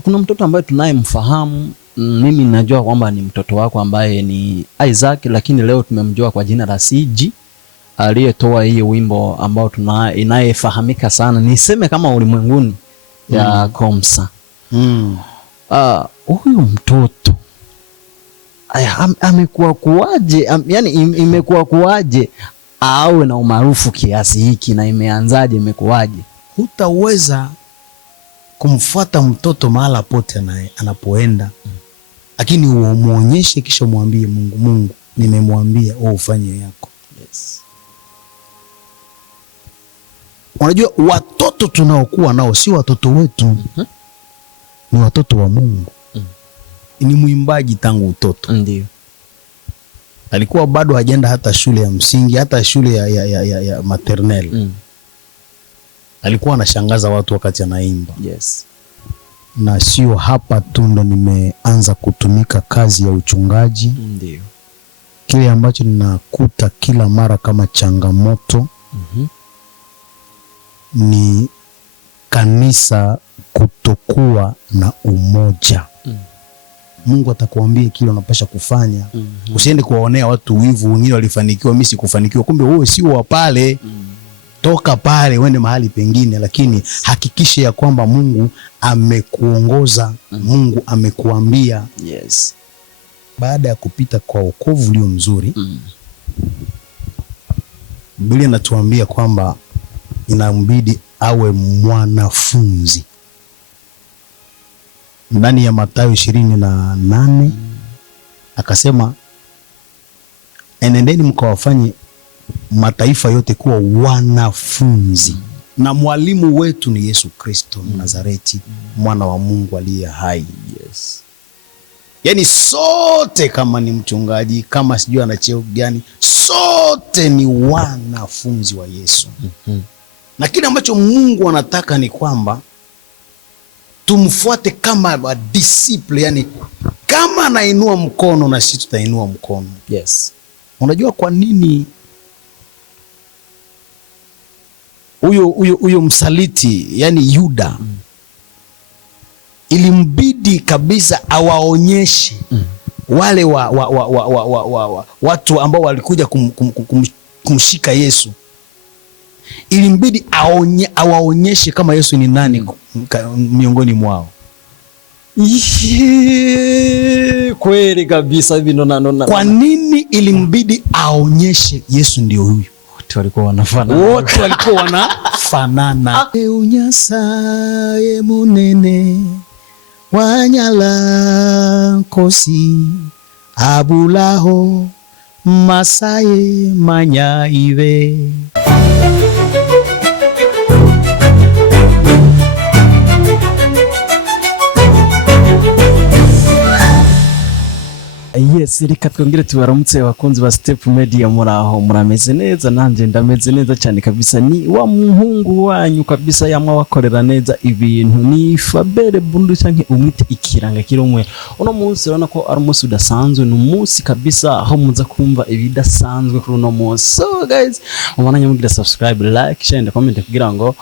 Kuna mtoto ambaye tunayemfahamu, mimi najua kwamba ni mtoto wako ambaye ni Isaac, lakini leo tumemjua kwa jina la CG aliyetoa hii wimbo ambao inayefahamika sana niseme kama ulimwenguni ya Komsa. Huyu mtoto amekuwa kuaje, yani imekuwa kuaje awe na umaarufu kiasi hiki, na imeanzaje, imekuaje? Hutaweza kumfuata mtoto mahala pote anapoenda, lakini umuonyeshe kisha mwambie Mungu nimemwambia wewe ufanye yako. Yes. Unajua watoto tunaokuwa nao si watoto wetu. Ni watoto wa Mungu. Ni mwimbaji tangu utoto. Ndio. Alikuwa bado hajaenda hata shule ya msingi, hata shule ya maternelle. Alikuwa anashangaza watu wakati anaimba. Yes. Na sio hapa tu ndo nimeanza kutumika kazi ya uchungaji. Ndio. Kile ambacho ninakuta kila mara kama changamoto ni kanisa kutokuwa na umoja. Mungu atakuambia kile unapasha kufanya. Usiende kuwaonea watu wivu, wengine walifanikiwa mimi sikufanikiwa. Kumbe wewe si wa pale. Toka pale uende mahali pengine, lakini hakikisha ya kwamba Mungu amekuongoza, Mungu amekuambia. Yes. Baada ya kupita kwa wokovu ulio mzuri, Biblia inatuambia kwamba inambidi awe mwanafunzi. Ndani ya Mathayo 28 akasema, enendeni mkawafanye mataifa yote kuwa wanafunzi. Na mwalimu wetu ni Yesu Kristo Mnazareti, mwana wa Mungu aliye hai. Yes. Yani sote, kama ni mchungaji, kama sijui ana cheo gani, sote ni wanafunzi wa Yesu. Na kile ambacho Mungu anataka ni kwamba tumfuate kama disciple, yani kama anainua mkono na sisi tutainua mkono. Yes. Unajua kwa nini huyo msaliti, yani Yuda, ilimbidi kabisa awaonyeshe wale watu ambao walikuja kumshika Yesu, ilimbidi awaonyeshe kama Yesu ni nani miongoni mwao. Kweli kabisa hivi ndo. Kwa nini ilimbidi aonyeshe Yesu ndio huyu? Wote walikuwa wanafanana. Wote walikuwa wanafanana. Unyasaye munene wanyala kosi abulaho masaye manyaive. Yes, reka twongere tubaramutse abakunzi ba Step Media, muraho murameze neza, nanje ndameze neza cyane kabisa. Ni wa muhungu wanyu kabisa yamwa wakorera neza ibintu, ni Fabere Bundu cyanke umwite ikiranga kiromwe. Uno munsi urabona ko ari umunsi udasanzwe, ni umunsi kabisa aho muza kumva ibidasanzwe kuri uno munsi. So guys, mubana mugira subscribe, like, share and comment kugira ngo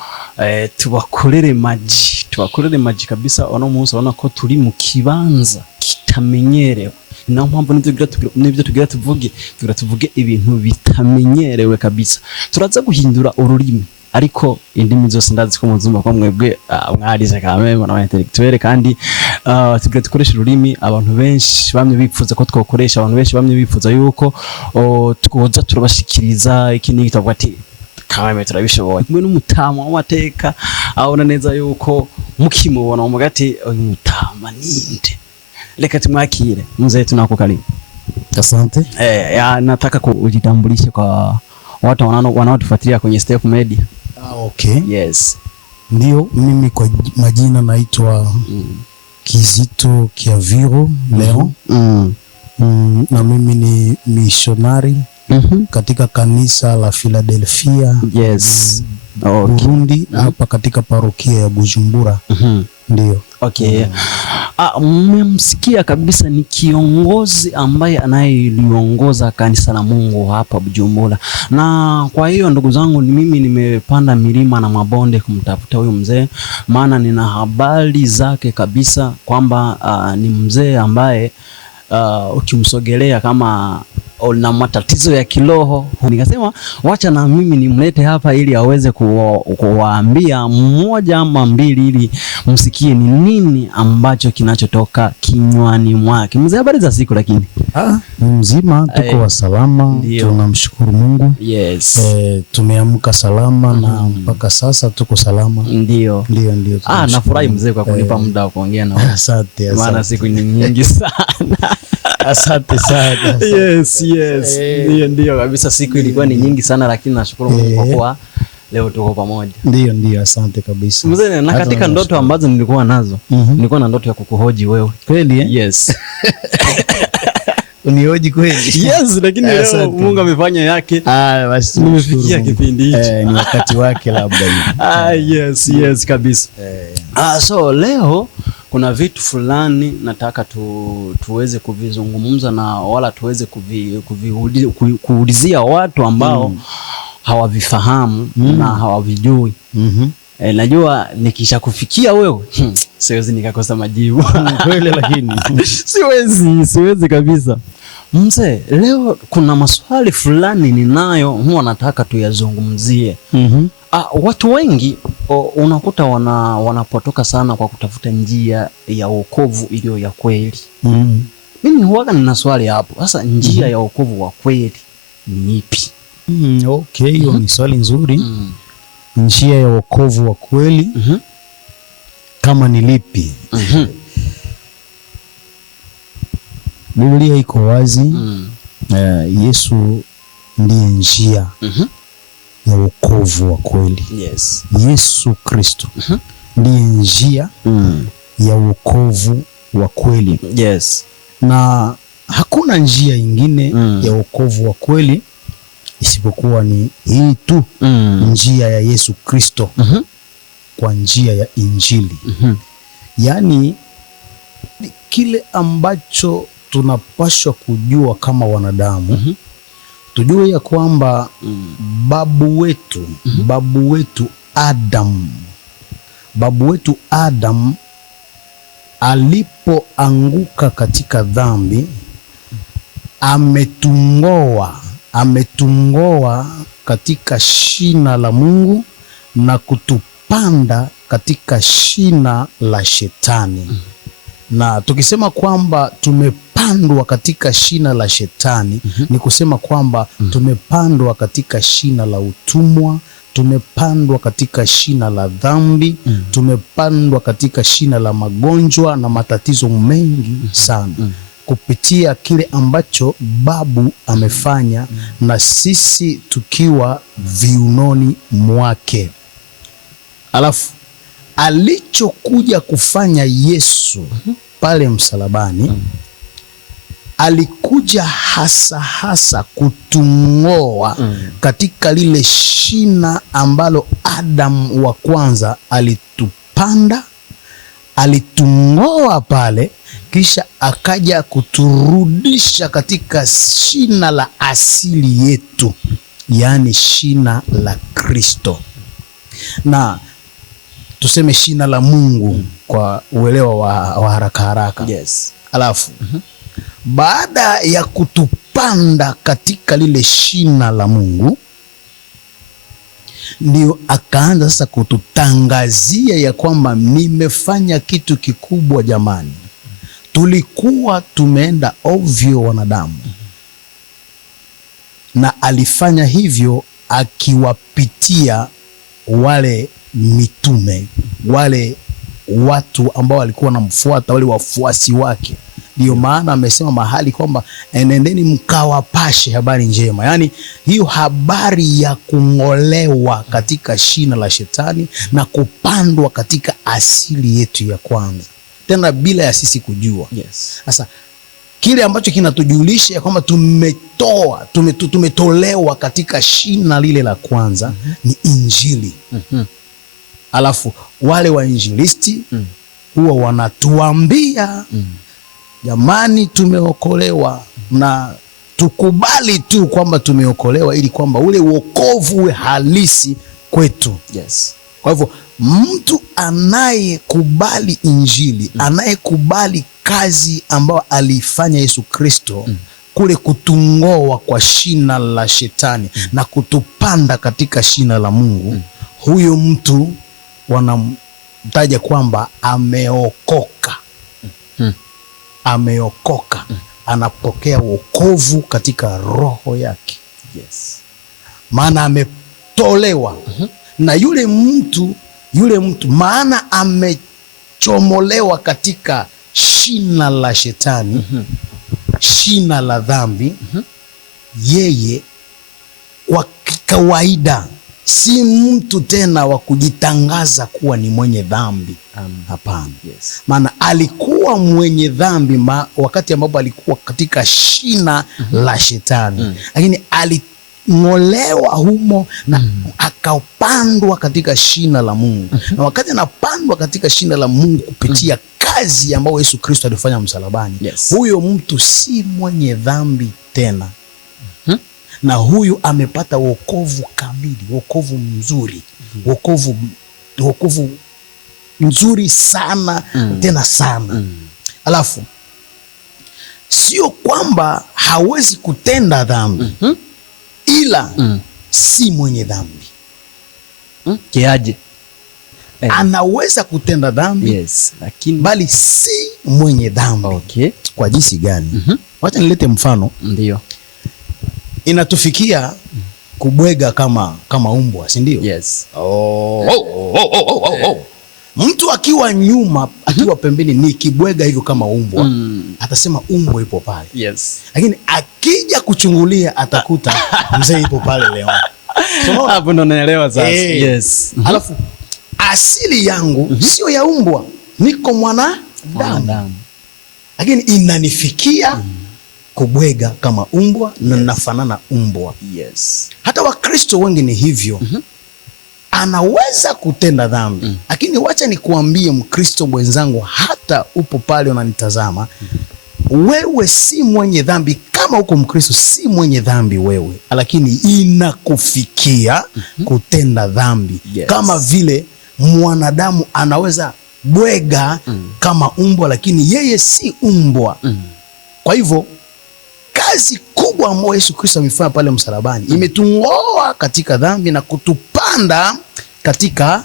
tubakorere maji kabisa. Uno munsi urabona ko turi mu kibanza kitamenyerewe. Na mpamvu nibyo tugira tuvuge ibintu bitamenyerewe kabisa. Turaza guhindura ururimi, ariko indimi zose ndazi ko muzumva ko mwebwe mwarize kameme na intellectuel, kandi tugira dukoresha ururimi abantu benshi bamwe bipfuza ko twokoresha, abantu benshi bamwe bipfuza yuko twoza turabashikiriza ikindi gitavuga ati kameme turabishoboye. Mwe n'umutama w'amateka abona neza yuko mukimubona mu gati uyu mutama ninde. Leka tumwakire mzee, tunako karibu. Asante. Nataka kujitambulisha kwa watu wanaotufuatilia kwenye Step Media. Okay. Yes. Ndio, mimi kwa majina naitwa Kizito Kiaviro Leon. Na mimi ni missionary katika kanisa la Philadelphia. Yes. Burundi, hapa katika parokia ya Bujumbura. Ndio. Okay. mmemsikia kabisa, ni kiongozi ambaye anayeliongoza kanisa la Mungu hapa Bujumbura. Na kwa hiyo ndugu zangu, mimi nimepanda milima na mabonde kumtafuta huyu mzee, maana nina habari zake kabisa kwamba ni mzee ambaye ukimsogelea kama na matatizo ya kiroho. Nikasema wacha na mimi nimlete hapa ili aweze kuwaambia mmoja ama mbili ili msikie ni nini ambacho kinachotoka kinywani mwake. Mzee, habari za siku? Lakini ni mzima, tuko wa salama, tunamshukuru Mungu. Yes. Tumeamka salama na mpaka sasa tuko salama. Ndio. Nafurahi mzee kwa kunipa muda wa kuongea na wewe. Asante. Maana siku ni nyingi sana. Asante sana. Yes. Ndio kabisa, siku ilikuwa ni nyingi sana, lakini nashukuru Mungu kwa kuwa leo tuko pamoja. Ndio, asante kabisa. Mzee, na katika ndoto ambazo nilikuwa nazo, nilikuwa na ndoto ya kukuhoji wewe. Kweli? Yes. Unihoji kweli? Yes, lakini leo Mungu amefanya yake. Basi nimefikia kipindi hicho. Ni wakati wake labda hivi. Yes kabisa. So leo kuna vitu fulani nataka tuweze kuvizungumza na wala tuweze kuulizia watu ambao hawavifahamu na hawavijui. Najua nikisha kufikia wewe siwezi nikakosa majibu. Kweli, lakini siwezi kabisa. Mzee, leo kuna maswali fulani ninayo, huwa nataka tuyazungumzie. Watu wengi unakuta wanapotoka sana kwa kutafuta njia ya wokovu iliyo ya kweli. Mimi huwaga nina swali hapo. Sasa njia ya wokovu wa kweli ni ipi? Okay, hiyo ni swali nzuri. Njia ya wokovu wa kweli kama ni lipi? Biblia iko wazi. Yesu ndiye njia ya wokovu wa kweli. Yes. Yesu Kristo ndiye njia ya wokovu wa kweli. Yes. Na hakuna njia ingine ya wokovu wa kweli isipokuwa ni hii tu, njia ya Yesu Kristo kwa njia ya Injili. Yaani kile ambacho tunapaswa kujua kama wanadamu, tujue ya kwamba babu wetu Adam alipoanguka katika dhambi, ametungoa katika shina la Mungu na kutupanda katika shina la Shetani. Na tukisema kwamba tumepandwa katika shina la Shetani, ni kusema kwamba tumepandwa katika shina la utumwa, tumepandwa katika shina la dhambi, tumepandwa katika shina la magonjwa na matatizo mengi sana, kupitia kile ambacho babu amefanya na sisi tukiwa viunoni mwake. Alafu alichokuja kufanya Yesu pale msalabani, alikuja hasa kutung'oa katika lile shina ambalo Adam wa kwanza alitupanda, alitung'oa pale, kisha akaja kuturudisha katika shina la asili yetu, yaani shina la Kristo, na tuseme shina la Mungu kwa uelewa wa haraka. Yes. Alafu baada ya kutupanda katika lile shina la Mungu, ndio akaanza sasa kututangazia ya kwamba nimefanya kitu kikubwa jamani. Tulikuwa tumeenda ovyo wanadamu, na alifanya hivyo akiwapitia wale mitume, wale watu ambao walikuwa wanamfuata, wale wafuasi wake. Ndio maana amesema mahali kwamba enendeni mkawapashe habari njema, yaani hiyo habari ya kung'olewa katika shina la Shetani na kupandwa katika asili yetu ya kwanza, tena bila ya sisi kujua. Yes. Sasa kile ambacho kinatujulisha ya kwamba tumetolewa katika shina lile la kwanza ni Injili. Alafu wale wainjilisti huwa wanatuambia jamani, tumeokolewa na tukubali tu kwamba tumeokolewa ili kwamba ule wokovu uwe halisi kwetu. Yes. Kwa hivyo mtu anayekubali Injili, anayekubali kazi ambayo aliifanya Yesu Kristo, kule kutungoa kwa shina la shetani na kutupanda katika shina la Mungu, huyo mtu wanamtaja kwamba ameokoka. Ameokoka. Anapokea wokovu katika roho yake. Yes. Maana ametolewa na yule mtu maana amechomolewa katika shina la shetani, shina la dhambi. Yeye kwa kawaida si mtu tena wa kujitangaza kuwa ni mwenye dhambi. Hapana. Yes. Maana alikuwa mwenye dhambi wakati ambapo alikuwa katika shina la shetani, lakini aling'olewa humo na akapandwa katika shina la Mungu. Na wakati anapandwa katika shina la Mungu kupitia kazi ambayo Yesu Kristo alifanya msalabani, Yes. huyo mtu si mwenye dhambi tena. Na huyu amepata wokovu kamili, wokovu mzuri, wokovu mzuri sana, tena sana. Alafu sio kwamba hawezi kutenda dhambi, ila si mwenye dhambi. Kiaje? Anaweza kutenda dhambi, Yes, lakini bali si mwenye dhambi. Okay. Kwa jinsi gani? Wacha nilete mfano. Ndio. Inatufikia kubwega kama umbwa, si ndio? Yes. Mtu akiwa nyuma, akiwa pembeni ni kibwega hivyo kama umbwa, atasema umbwa ipo pale. Yes. Lakini akija kuchungulia atakuta mzee ipo pale leo. So, hapo ndo naelewa sasa. Yes. Alafu asili yangu sio ya umbwa, niko mwanadamu. Lakini inanifikia kubwega kama umbwa na nafanana umbwa. Yes. Hata Wakristo wengi ni hivyo. Anaweza kutenda dhambi, lakini wacha nikuambie Mkristo mwenzangu, hata upo pale unanitazama, wewe si mwenye dhambi. Kama uko Mkristo si mwenye dhambi wewe, lakini inakufikia kutenda dhambi. Yes. Kama vile mwanadamu anaweza bwega kama umbwa, lakini yeye si umbwa. Kwa hivyo kazi kubwa ambayo Yesu Kristo amefanya pale msalabani imetung'oa katika dhambi na kutupanda katika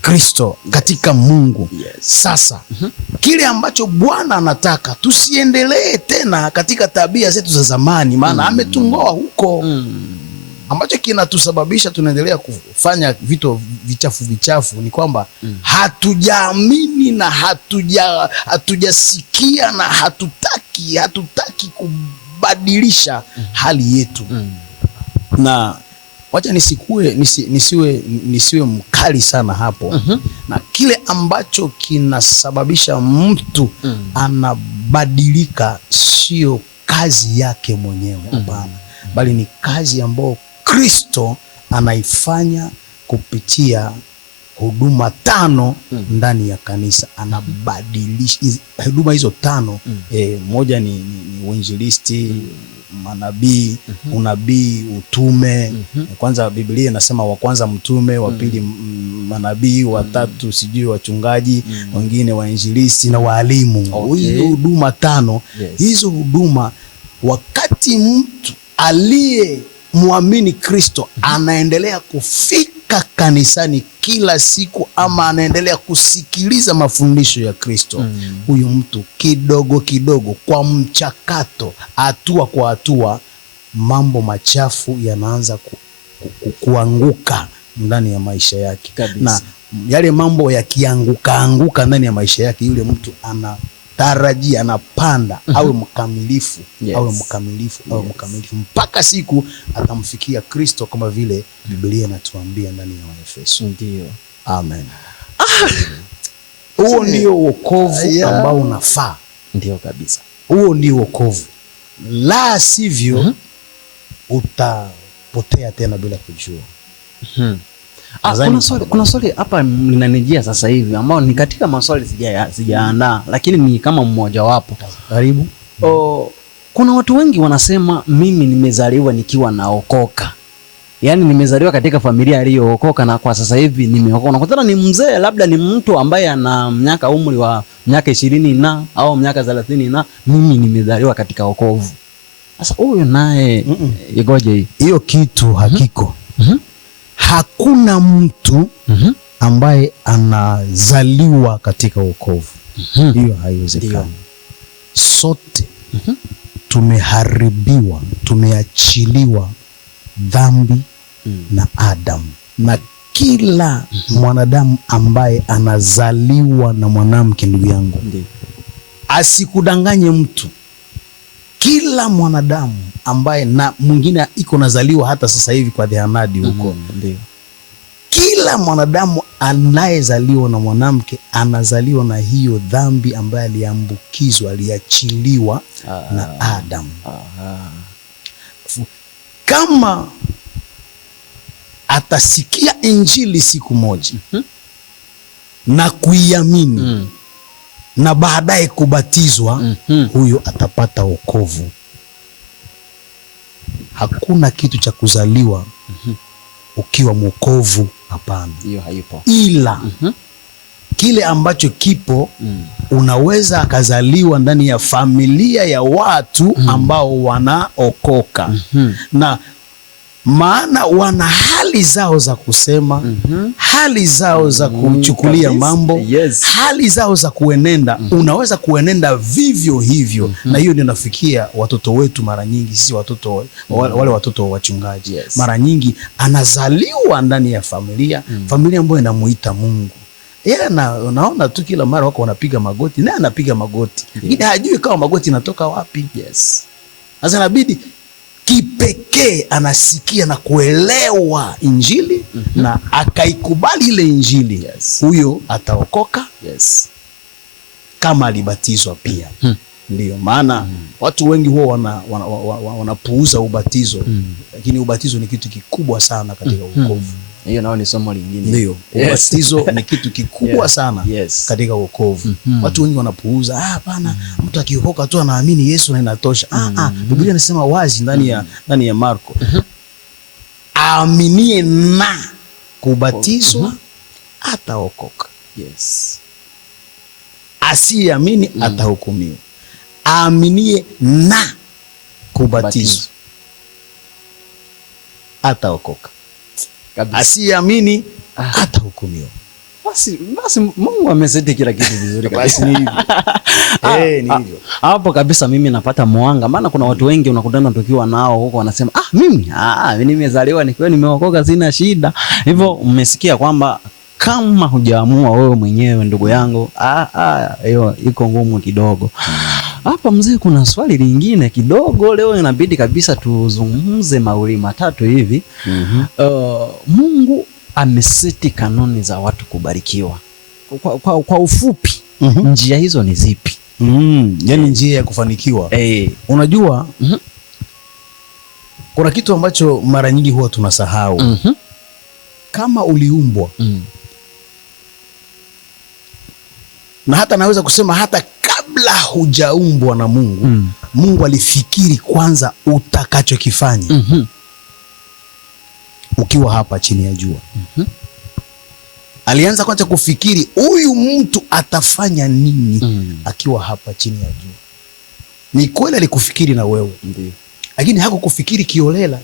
Kristo, katika Mungu. Yes. Sasa kile ambacho Bwana anataka tusiendelee tena katika tabia zetu za zamani, maana ametung'oa huko. Ambacho kinatusababisha tunaendelea kufanya vitu vichafu ni kwamba hatujaamini na hatujasikia na hatutaki kubadilisha hali yetu. Na wacha nisiwe mkali sana hapo. Na kile ambacho kinasababisha mtu anabadilika sio kazi yake mwenyewe, hapana, bali ni kazi ambayo Kristo anaifanya kupitia huduma 5 ndani ya kanisa. Anabadilisha huduma hizo 5. Moja ni uinjilisti, manabii, unabii, utume. Kwanza Biblia inasema wa kwanza mtume, wa pili manabii, wa tatu sijui wachungaji, wengine wainjilisti na waalimu. Hizo huduma 5. Yes. Hizo huduma, wakati mtu aliyemwamini Kristo anaendelea kufika kanisani kila siku, ama anaendelea kusikiliza mafundisho ya Kristo, huyu mtu kidogo kidogo, kwa mchakato, hatua kwa hatua, mambo machafu yanaanza kuanguka ndani ya maisha yake. Kabisa. Na yale mambo yakianguka ndani ya maisha yake, yule mtu anatarajia, anapanda awe mkamilifu. Yes. Awe mkamilifu mpaka siku atamfikia Kristo, kama vile Biblia inatuambia ndani ya Waefeso. Ndio. Amen. Huo ndio wokovu ambao unafaa. Ndio kabisa. Huo ndio wokovu, la sivyo utapotea tena bila kujua. Kuna swali hapa linanijia sasa hivi ambao ni katika maswali sijaandaa lakini ni kama mmoja wapo. Karibu. Kuna watu wengi wanasema mimi nimezaliwa nikiwa naokoka. Yaani nimezaliwa katika familia iliyookoka na kwa sasa hivi nimeokoka. Unakutana ni mzee, labda ni mtu ambaye ana umri wa miaka 20 au miaka 30 na mimi nimezaliwa katika wokovu. Sasa huyo naye igoje hiyo kitu hakiko. Hakuna mtu ambaye anazaliwa katika wokovu. Hiyo haiwezekani. Sote tumeharibiwa, tumeachiliwa dhambi na Adam. Na kila mwanadamu ambaye anazaliwa na mwanamke, ndugu yangu, asikudanganye mtu. Kila mwanadamu ambaye na mwingine iko nazaliwa hata sasa hivi kwa Dehanadi huko. Kila mwanadamu anayezaliwa na mwanamke anazaliwa na hiyo dhambi ambaye aliambukizwa, aliachiliwa na Adam. Kama atasikia injili siku moja na kuiamini na baadaye kubatizwa, huyo atapata wokovu. Hakuna kitu cha kuzaliwa ukiwa mwokovu, hapana. Hiyo haipo. Ila kile ambacho kipo, unaweza akazaliwa ndani ya familia ya watu ambao wanaokoka. Na maana wana hali zao za kusema, hali zao za kuchukulia mambo, hali zao za kuenenda. Unaweza kuenenda vivyo hivyo. Na hiyo ninafikia watoto wetu mara nyingi, sisi watoto wale watoto wa wachungaji. Mara nyingi anazaliwa ndani ya familia ambayo inamuita Mungu. Yeye unaona tu kila mara wako wanapiga magoti, naye anapiga magoti. Lakini hajui kama magoti inatoka wapi. Sasa inabidi kipekee anasikia na kuelewa injili na akaikubali ile injili. Huyo ataokoka kama alibatizwa pia. Ndio maana watu wengi huwa wanapuuza ubatizo. Lakini ubatizo ni kitu kikubwa sana katika wokovu. Hiyo nao ni somo lingine. Ndio, ubatizo ni kitu kikubwa sana katika wokovu. Watu wengi wanapuuza, hapana, mtu akiokoka tu anaamini Yesu na inatosha. Biblia inasema wazi ndani ya Marko, aaminie na kubatizwa ataokoka. Asiyeamini atahukumiwa. Aaminie na kubatizwa ataokoka. Asiamini atahukumiwa. Basi Mungu ameseti kila kitu vizuri kabisa. Ni hivyo. Hapo kabisa mimi napata mwanga, maana kuna watu wengi unakutana tukiwa nao huko wanasema mimi nimezaliwa nikiwa nimeokoka, sina shida. Hivyo mmesikia kwamba kama hujaamua wewe mwenyewe, ndugu yangu, hiyo iko ngumu kidogo. Hapa mzee, kuna swali lingine kidogo leo inabidi kabisa tuzungumze mawili matatu hivi. Mungu ameseti kanuni za watu kubarikiwa. Kwa ufupi, njia hizo ni zipi? Yaani njia ya kufanikiwa. Unajua, kuna kitu ambacho mara nyingi huwa tunasahau. Kama uliumbwa, na hata naweza kusema hata kabla hujaumbwa na Mungu, Mungu alifikiri kwanza utakachokifanya ukiwa hapa chini ya jua. Alianza kwanza kufikiri huyu mtu atafanya nini akiwa hapa chini ya jua. Ni kweli alikufikiri na wewe, lakini hakukufikiri kiolela.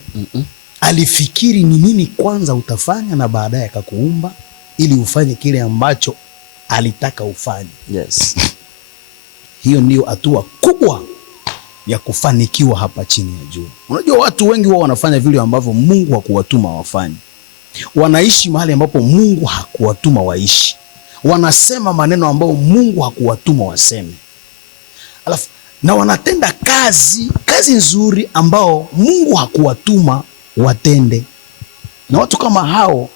Alifikiri ni nini kwanza utafanya, na baadaye akakuumba ili ufanye kile ambacho alitaka ufanye. Hiyo ndio hatua kubwa ya kufanikiwa hapa chini ya jua. Unajua watu wengi wao wanafanya vile ambavyo Mungu hakuwatuma wafanye. Wanaishi mahali ambapo Mungu hakuwatuma waishi. Wanasema maneno ambayo Mungu hakuwatuma waseme. Alafu na wanatenda kazi nzuri ambao Mungu hakuwatuma watende. Na watu kama hao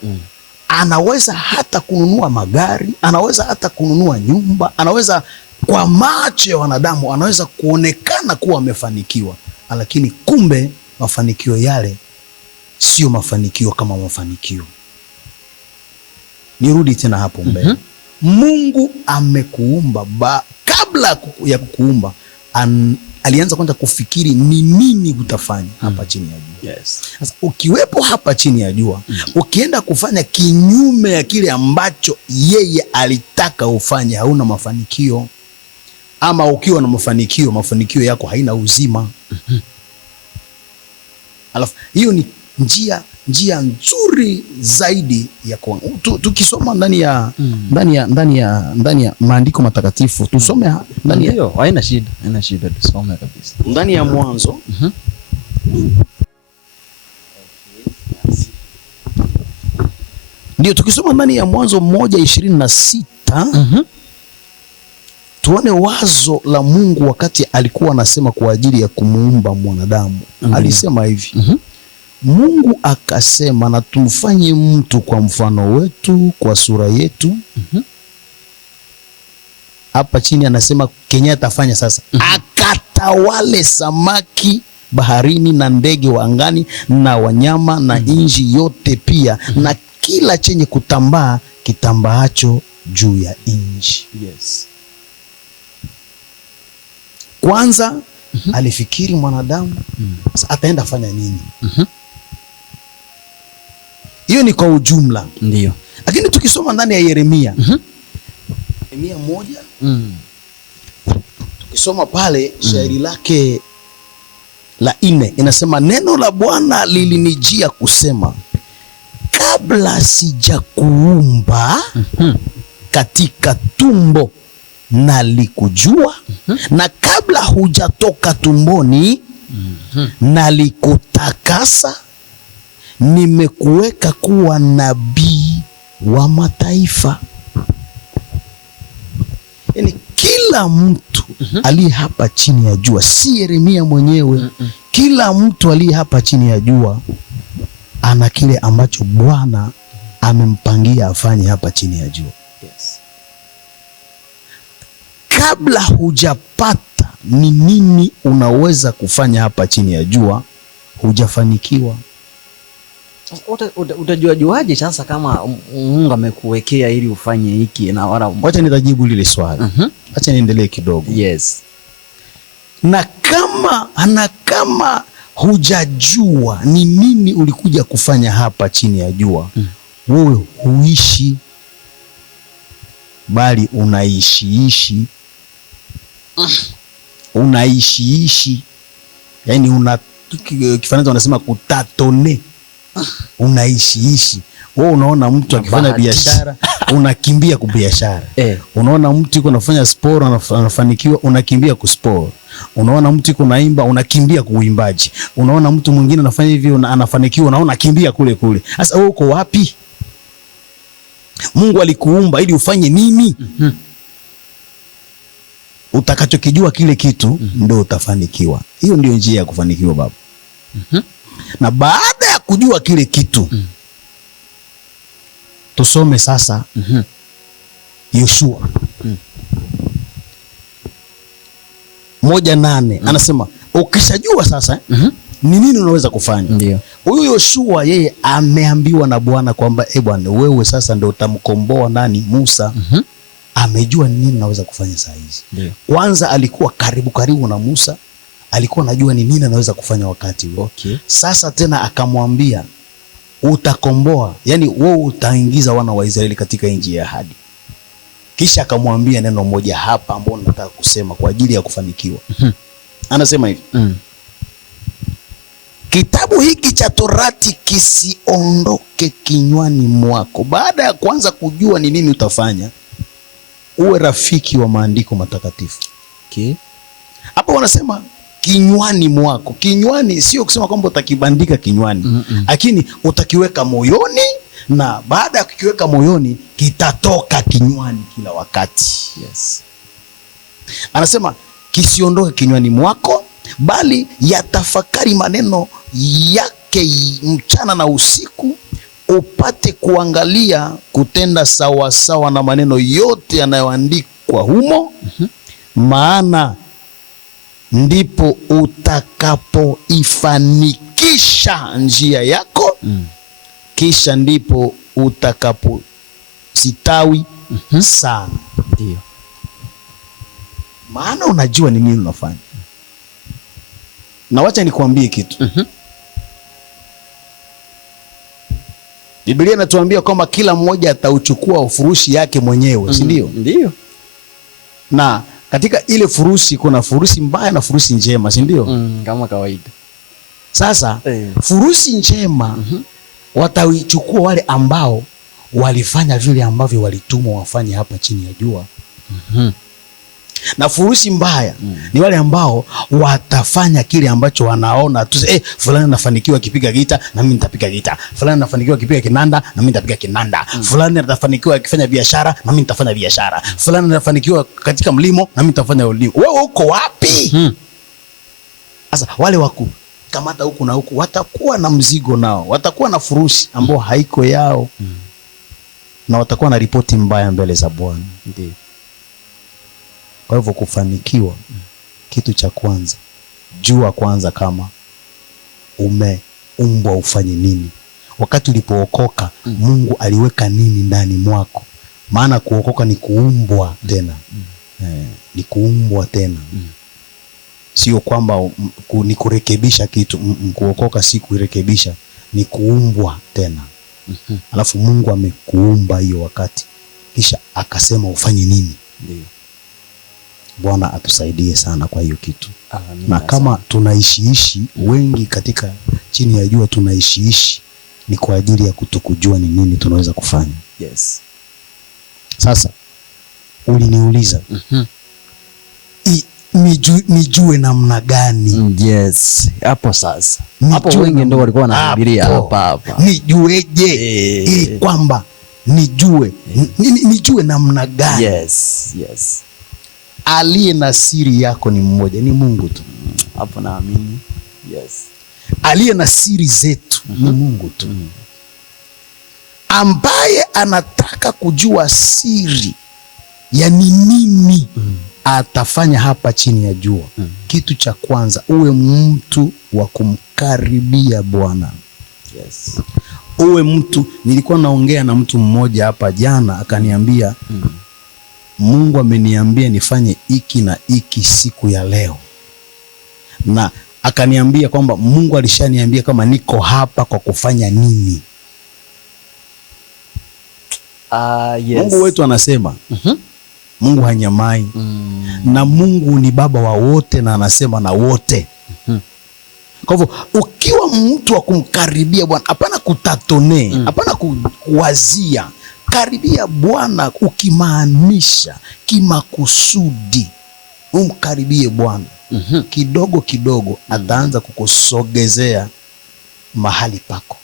anaweza hata kununua magari, anaweza hata kununua nyumba, anaweza kwa macho ya wanadamu anaweza kuonekana kuwa amefanikiwa, lakini kumbe mafanikio yale sio mafanikio kama mafanikio. nirudi tena hapo mbele. Mungu amekuumba kabla ya kukuumba alianza kwanza kufikiri ni nini utafanya hapa chini ya jua. Yes. Sasa ukiwepo hapa chini ya jua, ukienda kufanya kinyume ya kile ambacho yeye alitaka ufanye, hauna mafanikio. Ama ukiwa na mafanikio yako haina uzima. Alafu hiyo ni njia nzuri zaidi ya tukisoma ndani ya maandiko matakatifu, tusome ndani ya haina shida tusome kabisa ndani ya Mwanzo. Ndio tukisoma ndani ya Mwanzo 1:26 tuone wazo la Mungu wakati alikuwa anasema kwa ajili ya kumuumba mwanadamu. Alisema hivi, Mungu akasema, na tumfanye mtu kwa mfano wetu, kwa sura yetu. Hapa chini anasema Kenya atafanya sasa, akatawale samaki baharini na ndege wa angani na wanyama na nchi yote pia na kila chenye kutambaa kitambaacho juu ya nchi. Yes. Kwanza alifikiri mwanadamu sasa ataenda fanya nini? Hiyo ni kwa ujumla. Ndio. Lakini tukisoma ndani ya Yeremia, Yeremia 1, tukisoma pale shairi lake la 4 inasema, neno la Bwana lilinijia kusema, kabla sijakuumba katika tumbo nalikujua, na kabla hujatoka tumboni nalikutakasa, nimekuweka kuwa nabii wa mataifa. Yani kila mtu aliye hapa chini ya jua, si Yeremia mwenyewe, kila mtu aliye hapa chini ya jua ana kile ambacho Bwana amempangia afanye hapa chini ya jua. Yes. Kabla hujapata ni nini unaweza kufanya hapa chini ya jua, hujafanikiwa. Utajuaje sasa kama Mungu amekuwekea ili ufanye hiki na wala? Wacha nitajibu lile swali. Acha niendelee kidogo. Yes. Na kama hujajua ni nini ulikuja kufanya hapa chini ya jua, wewe huishi, bali unaishiishi. Yani Kifaransa wanasema kutatone. Unaishiishi. Wewe unaona mtu akifanya biashara unakimbia kubiashara. Unaona mtu yuko anafanya sport anafanikiwa, unakimbia kusport. Unaona mtu yuko naimba, unakimbia kuimbaji. Unaona mtu mwingine anafanya hivi anafanikiwa, na unakimbia kule. Sasa wewe uko wapi? Mungu alikuumba ili ufanye nini? Utakachokijua kile kitu ndio utafanikiwa. Hiyo ndio njia ya kufanikiwa baba. Na baada ya kujua kile kitu tusome sasa Yoshua 1:8 anasema ukishajua sasa ni nini unaweza kufanya. Ndio. Huyu Yoshua yeye ameambiwa na Bwana kwamba Bwana wewe sasa ndio utamkomboa nani? Musa. Amejua ni nini anaweza kufanya saa hizi. Ndio. Kwanza alikuwa karibu na Musa, alikuwa anajua ni nini anaweza kufanya wakati huo. Okay. Sasa tena akamwambia utakomboa, yani wewe utaingiza wana wa Israeli katika nchi ya ahadi. Kisha akamwambia neno moja hapa ambao nataka kusema kwa ajili ya kufanikiwa. Anasema hivi. Kitabu hiki cha Torati kisiondoke kinywani mwako. Baada ya kwanza kujua ni nini utafanya, uwe rafiki wa maandiko matakatifu. Okay. Hapo wanasema kinywani mwako. Kinywani sio kusema kwamba utakibandika kinywani, lakini utakiweka moyoni, na baada ya kukiweka moyoni kitatoka kinywani kila wakati. Yes. Anasema kisiondoke kinywani mwako, bali yatafakari maneno yake mchana na usiku, upate kuangalia kutenda sawa sawa na maneno yote yanayoandikwa humo. Maana ndipo utakapoifanikisha njia yako, kisha ndipo usitawi sana. Ndio. Maana unajua ni nini unafanya. Na wacha nikuambie kitu. Biblia inatuambia kwamba kila mmoja atauchukua ufurushi yake mwenyewe, si ndio? Ndio. Na katika ile furushi kuna furushi mbaya na furushi njema, si ndio? Kama kawaida. Sasa furushi njema wataichukua wale ambao walifanya vile ambavyo walitumwa wafanye hapa chini ya jua. Na furushi mbaya ni wale ambao watafanya kile ambacho wanaona tu, fulani anafanikiwa akipiga gita na mimi nitapiga gita, fulani anafanikiwa akipiga kinanda na mimi nitapiga kinanda, fulani anafanikiwa akifanya biashara na mimi nitafanya biashara, fulani anafanikiwa katika mlimo na mimi nitafanya ulimo. Wewe uko wapi? Sasa wale waku kamata huku na huku watakuwa na mzigo nao, watakuwa na furushi ambao haiko yao, na watakuwa na ripoti mbaya mbele za Bwana. Ndio. Kwa hivyo kufanikiwa, kitu cha kwanza, jua kwanza kama umeumbwa ufanye nini. Wakati ulipookoka, Mungu aliweka nini ndani mwako? Maana kuokoka ni kuumbwa tena. Ni kuumbwa tena. Sio kwamba ni kurekebisha kitu. Kuokoka si kurekebisha, ni kuumbwa tena. Alafu Mungu amekuumba hiyo wakati, kisha akasema ufanye nini. Ndio. Bwana atusaidie sana kwa hiyo kitu. Amen. Na kama tunaishiishi wengi katika chini ya jua, tunaishiishi ni kwa ajili ya kutokujua ni nini tunaweza kufanya. Yes. Sasa uliniuliza nijue namna gani? Yes. Hapo sasa. Hapo wengi ndio walikuwa wanafikiria hapa. Nijueje? Ili kwamba nijue nijue namna gani? Yes. Yes. Aliye na siri yako ni mmoja, ni Mungu tu. Hapo naamini. Yes. Aliye na siri zetu ni Mungu tu. Ambaye anataka kujua siri ya ni nini atafanya hapa chini ya jua. Kitu cha kwanza, uwe mtu wa kumkaribia Bwana. Yes. Uwe mtu, nilikuwa naongea na mtu mmoja hapa jana akaniambia Mungu ameniambia nifanye hiki na hiki siku ya leo. Na akaniambia kwamba Mungu alishaniambia kama niko hapa kwa kufanya nini. Yes. Mungu wetu anasema Mungu hanyamai. Na Mungu ni baba wa wote na anasema na wote. Kwa hivyo ukiwa mtu wa kumkaribia Bwana, hapana kutatone, hapana kuwazia. Karibia Bwana ukimaanisha kimakusudi. Umkaribie Bwana. Kidogo kidogo ataanza kukusogezea mahali pako.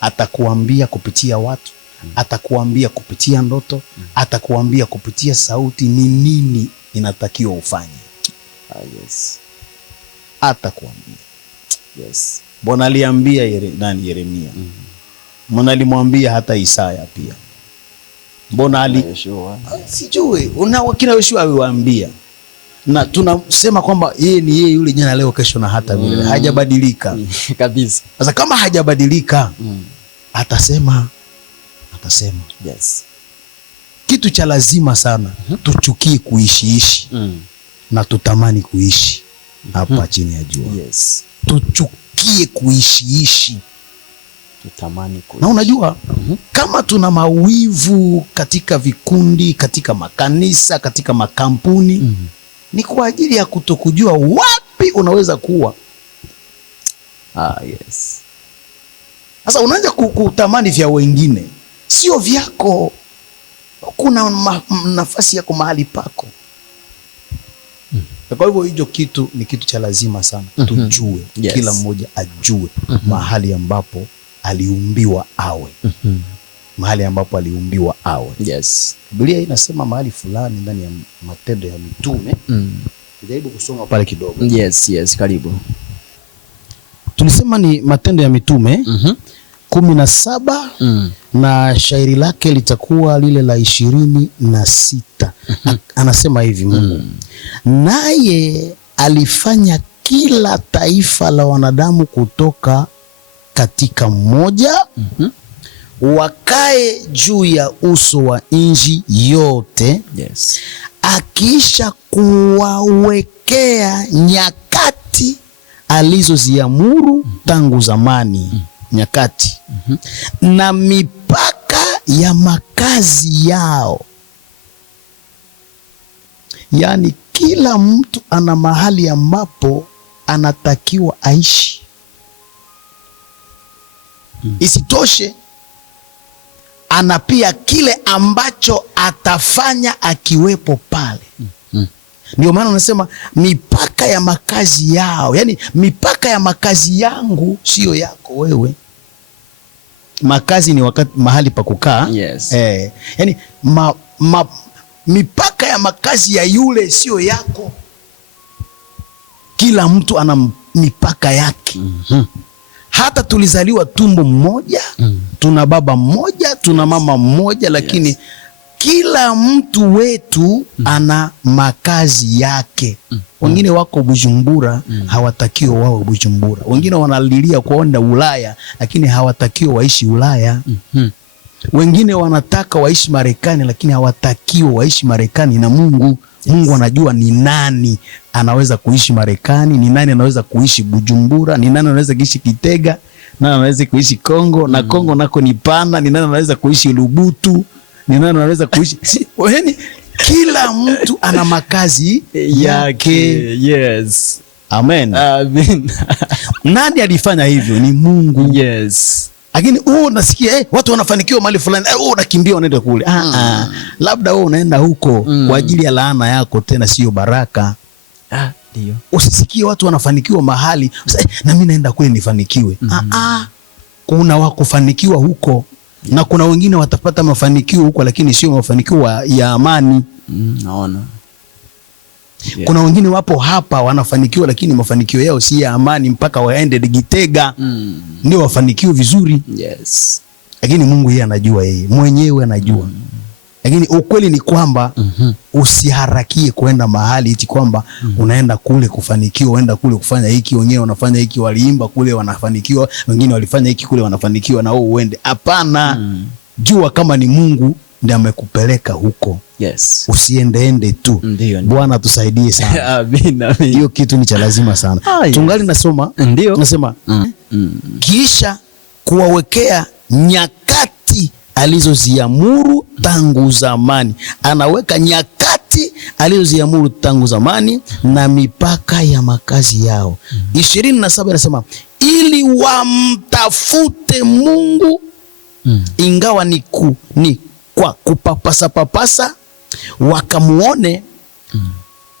Atakuambia kupitia watu, atakuambia kupitia ndoto, atakuambia kupitia sauti ni nini inatakiwa ufanye. Yes. Atakuambia. Yes. Bwana aliambia Yeremia. Mbona alimwambia hata Isaya pia? Mbona sijui kina Yoshua aliwaambia. Na tunasema kwamba yeye ni yeye yule jana leo kesho na hata vile. Hajabadilika. Kabisa. Sasa kama hajabadilika, atasema. Yes. Kitu cha lazima sana, tuchukie kuishi na tutamani kuishi hapa chini ya jua. Yes. Tuchukie kuishi. Tutamani kuishi. Na unajua kama tuna mawivu katika vikundi, katika makanisa, katika makampuni, ni kwa ajili ya kutokujua wapi unaweza kuwa. Yes. Sasa unaanza kutamani vya wengine, sio vyako. Kuna nafasi yako mahali pako. Kwa hivyo hicho kitu ni kitu cha lazima sana. Tujue. Yes. Kila mmoja ajue mahali ambapo aliumbiwa awe. Mahali ambapo aliumbiwa awe. Yes. Biblia inasema mahali fulani ndani ya Matendo ya Mitume. Jaribu kusoma pale kidogo. Yes, karibu. Tulisema ni Matendo ya Mitume 17 na shairi lake litakuwa lile la 26. Anasema hivi Mungu. Naye alifanya kila taifa la wanadamu kutoka katika mmoja wakae juu ya uso wa nchi yote. Yes. Akiisha kuwawekea nyakati alizoziamuru tangu zamani, nyakati na mipaka ya makazi yao. Yaani kila mtu ana mahali ambapo anatakiwa aishi. Isitoshe, ana pia kile ambacho atafanya akiwepo pale. Ndio maana unasema mipaka ya makazi yao. Yaani mipaka ya makazi yangu sio yako wewe. Makazi ni mahali pa kukaa. Yes. Yaani mipaka ya makazi ya yule sio yako. Kila mtu ana mipaka yake. Hata tulizaliwa tumbo mmoja, tuna baba mmoja, tuna mama mmoja, lakini kila mtu wetu ana makazi yake. Wengine wako Bujumbura, hawatakiwa wawe Bujumbura. Wengine wanalilia kuenda Ulaya, lakini hawatakiwa waishi Ulaya. Wengine wanataka waishi Marekani, lakini hawatakiwa waishi Marekani na Mungu. Mungu anajua ni nani anaweza kuishi Marekani, ni nani anaweza kuishi Bujumbura, ni nani anaweza kuishi Kitega, nani anaweza kuishi Kongo, na Kongo nako ni pana, ni nani anaweza kuishi Lubutu, ni nani anaweza kuishi yaani kila mtu ana makazi yake. Yes. Amen. Amen. Nani alifanya hivyo? Ni Mungu. Yes. Lakini unasikia watu wanafanikiwa mahali fulani, unakimbia unaenda kule. Labda unaenda huko kwa ajili ya laana yako, tena sio baraka. Ndio. Usisikie watu wanafanikiwa mahali, na mimi naenda kule nifanikiwe. Kuna wakufanikiwa huko, na kuna wengine watapata mafanikio huko, lakini sio mafanikio ya amani. Naona. Yeah. Kuna wengine wapo hapa wanafanikiwa, lakini mafanikio yao si ya amani, mpaka waende Gitega ndio wafanikiwe vizuri. Yes. Lakini Mungu yeye anajua, yeye mwenyewe anajua. Lakini ukweli ni kwamba usiharakie kwenda mahali eti kwamba unaenda kule kufanikiwa, unaenda kule kufanya hiki, wenyewe wanafanya hiki, waliimba kule wanafanikiwa, wengine walifanya hiki kule wanafanikiwa, na wewe uende. Hapana. Jua kama ni Mungu ndiye amekupeleka huko. Yes. Usiendeende tu. Bwana tusaidie sana. Amina. Hiyo kitu ni cha lazima sana. Tungali nasoma. Ndio. Nasema kisha kuwawekea nyakati alizoziamuru tangu zamani. Anaweka nyakati alizoziamuru tangu zamani na mipaka ya makazi yao. 27 inasema ili wamtafute Mungu ingawa ni kwa kupapasa papasa, wakamuone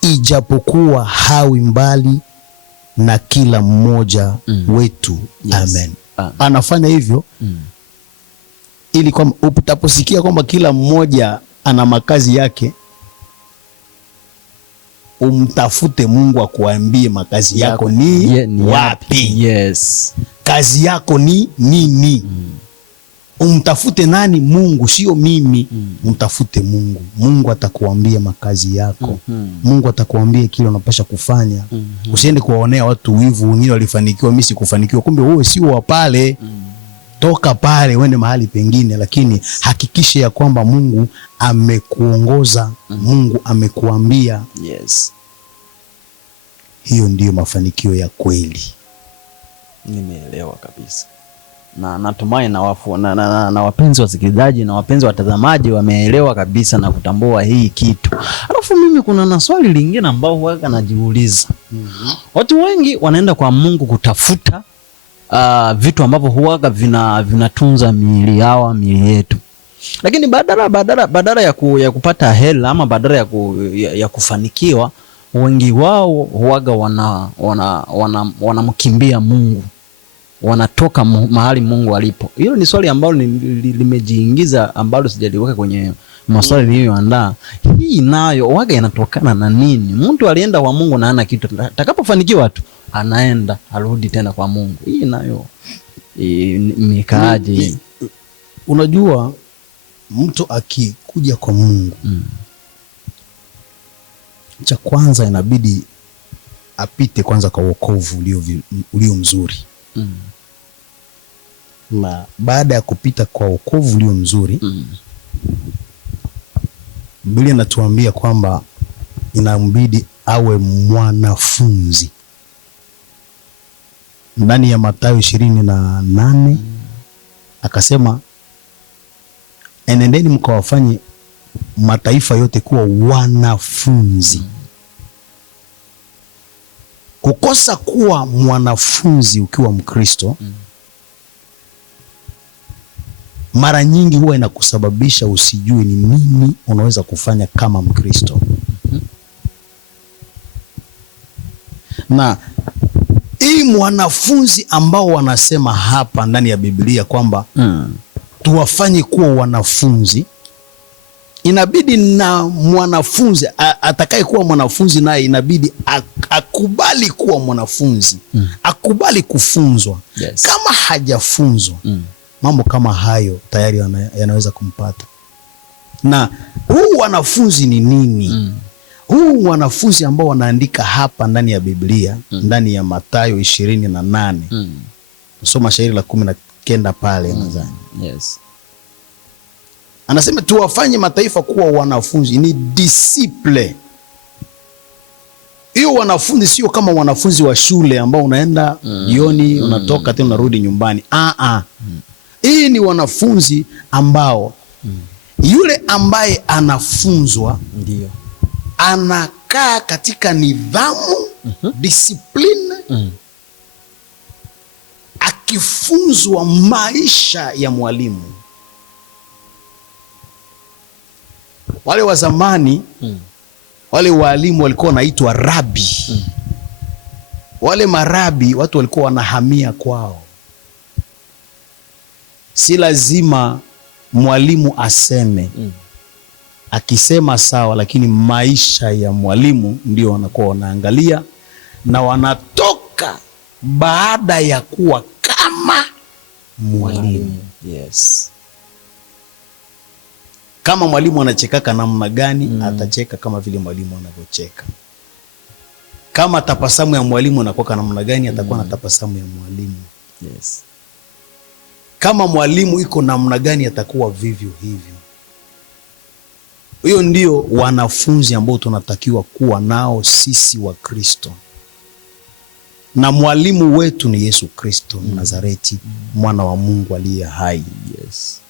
ijapokuwa hawi mbali na kila mmoja wetu. Yes. Amen. Anafanya hivyo ili kwamba utaposikia kwamba kila mmoja ana makazi yake, umtafute Mungu akuambie makazi yako ni wapi. Yes. Kazi yako ni nini? Umtafute nani? Mungu, sio mimi. Mtafute Mungu. Mungu atakuambia makazi yako. Mungu atakuambia kile unapasha kufanya. Usiende kuwaonea watu wivu, wengine walifanikiwa, mimi sikufanikiwa. Kumbe wewe sio wa pale. Toka pale uende mahali pengine, lakini hakikisha ya kwamba Mungu amekuongoza, Mungu amekuambia. Yes. Hiyo ndiyo mafanikio ya kweli. Nimeelewa kabisa. Na natumai na wapenzi wasikilizaji na wapenzi watazamaji wameelewa kabisa na kutambua hii kitu. Alafu mimi kuna na swali lingine ambao huwa najiuliza. Watu wengi wanaenda kwa Mungu kutafuta vitu ambavyo huwaga vinatunza miili yao, miili yetu. Lakini badala ya kupata hela ama badala ya kufanikiwa, wengi wao huwaga wanamkimbia Mungu. Wanatoka mahali Mungu alipo. Hilo ni swali ambalo limejiingiza, ambalo sijaliweka kwenye maswali niliyoandaa. Hii nayo waga inatokana na nini? Mtu alienda kwa Mungu na hana kitu, atakapofanikiwa tu anaenda arudi tena kwa Mungu. Hii nayo imekaaje? Unajua, mtu akikuja kwa Mungu, cha kwanza inabidi apite kwanza kwa wokovu ulio mzuri. na baada ya kupita kwa wokovu ulio mzuri, Biblia inatuambia kwamba inambidi awe mwanafunzi. Ndani ya Mathayo 28 akasema, enendeni mkawafanye mataifa yote kuwa wanafunzi. Kukosa kuwa mwanafunzi ukiwa Mkristo mara nyingi huwa inakusababisha usijue ni nini unaweza kufanya kama Mkristo. Na hii mwanafunzi ambao wanasema hapa ndani ya Biblia kwamba tuwafanye kuwa wanafunzi, inabidi na mwanafunzi atakaye kuwa mwanafunzi naye inabidi akubali kuwa mwanafunzi, akubali kufunzwa. Yes. Kama hajafunzwa, mambo kama hayo tayari yanaweza kumpata. Na huu wanafunzi ni nini? Huu wanafunzi ambao wanaandika hapa ndani ya Biblia, ndani ya Mathayo 28. Soma shairi la 19 pale nadhani. Yes. Anasema tuwafanye mataifa kuwa wanafunzi, ni disciple. Hiyo wanafunzi sio kama wanafunzi wa shule ambao unaenda jioni unatoka tena unarudi nyumbani. Hii ni wanafunzi ambao yule ambaye anafunzwa Ndio anakaa katika nidhamu, discipline, akifunzwa maisha ya mwalimu. Wale wa zamani, wale walimu walikuwa wanaitwa rabi. Wale marabi watu walikuwa wanahamia kwao. Si lazima mwalimu aseme. Akisema sawa, lakini maisha ya mwalimu ndio wanakuwa wanaangalia, na wanatoka baada ya kuwa kama mwalimu. Yes. Kama mwalimu anachekaka namna gani, atacheka kama vile mwalimu anavyocheka. Kama tabasamu ya mwalimu anakuwa namna gani, atakuwa na tabasamu ya mwalimu. Yes. Kama mwalimu iko namna gani, atakuwa vivyo hivyo. Hiyo ndio wanafunzi ambao tunatakiwa kuwa nao sisi wa Kristo. Na mwalimu wetu ni Yesu Kristo Nazareti, mwana wa Mungu aliye hai. Yes.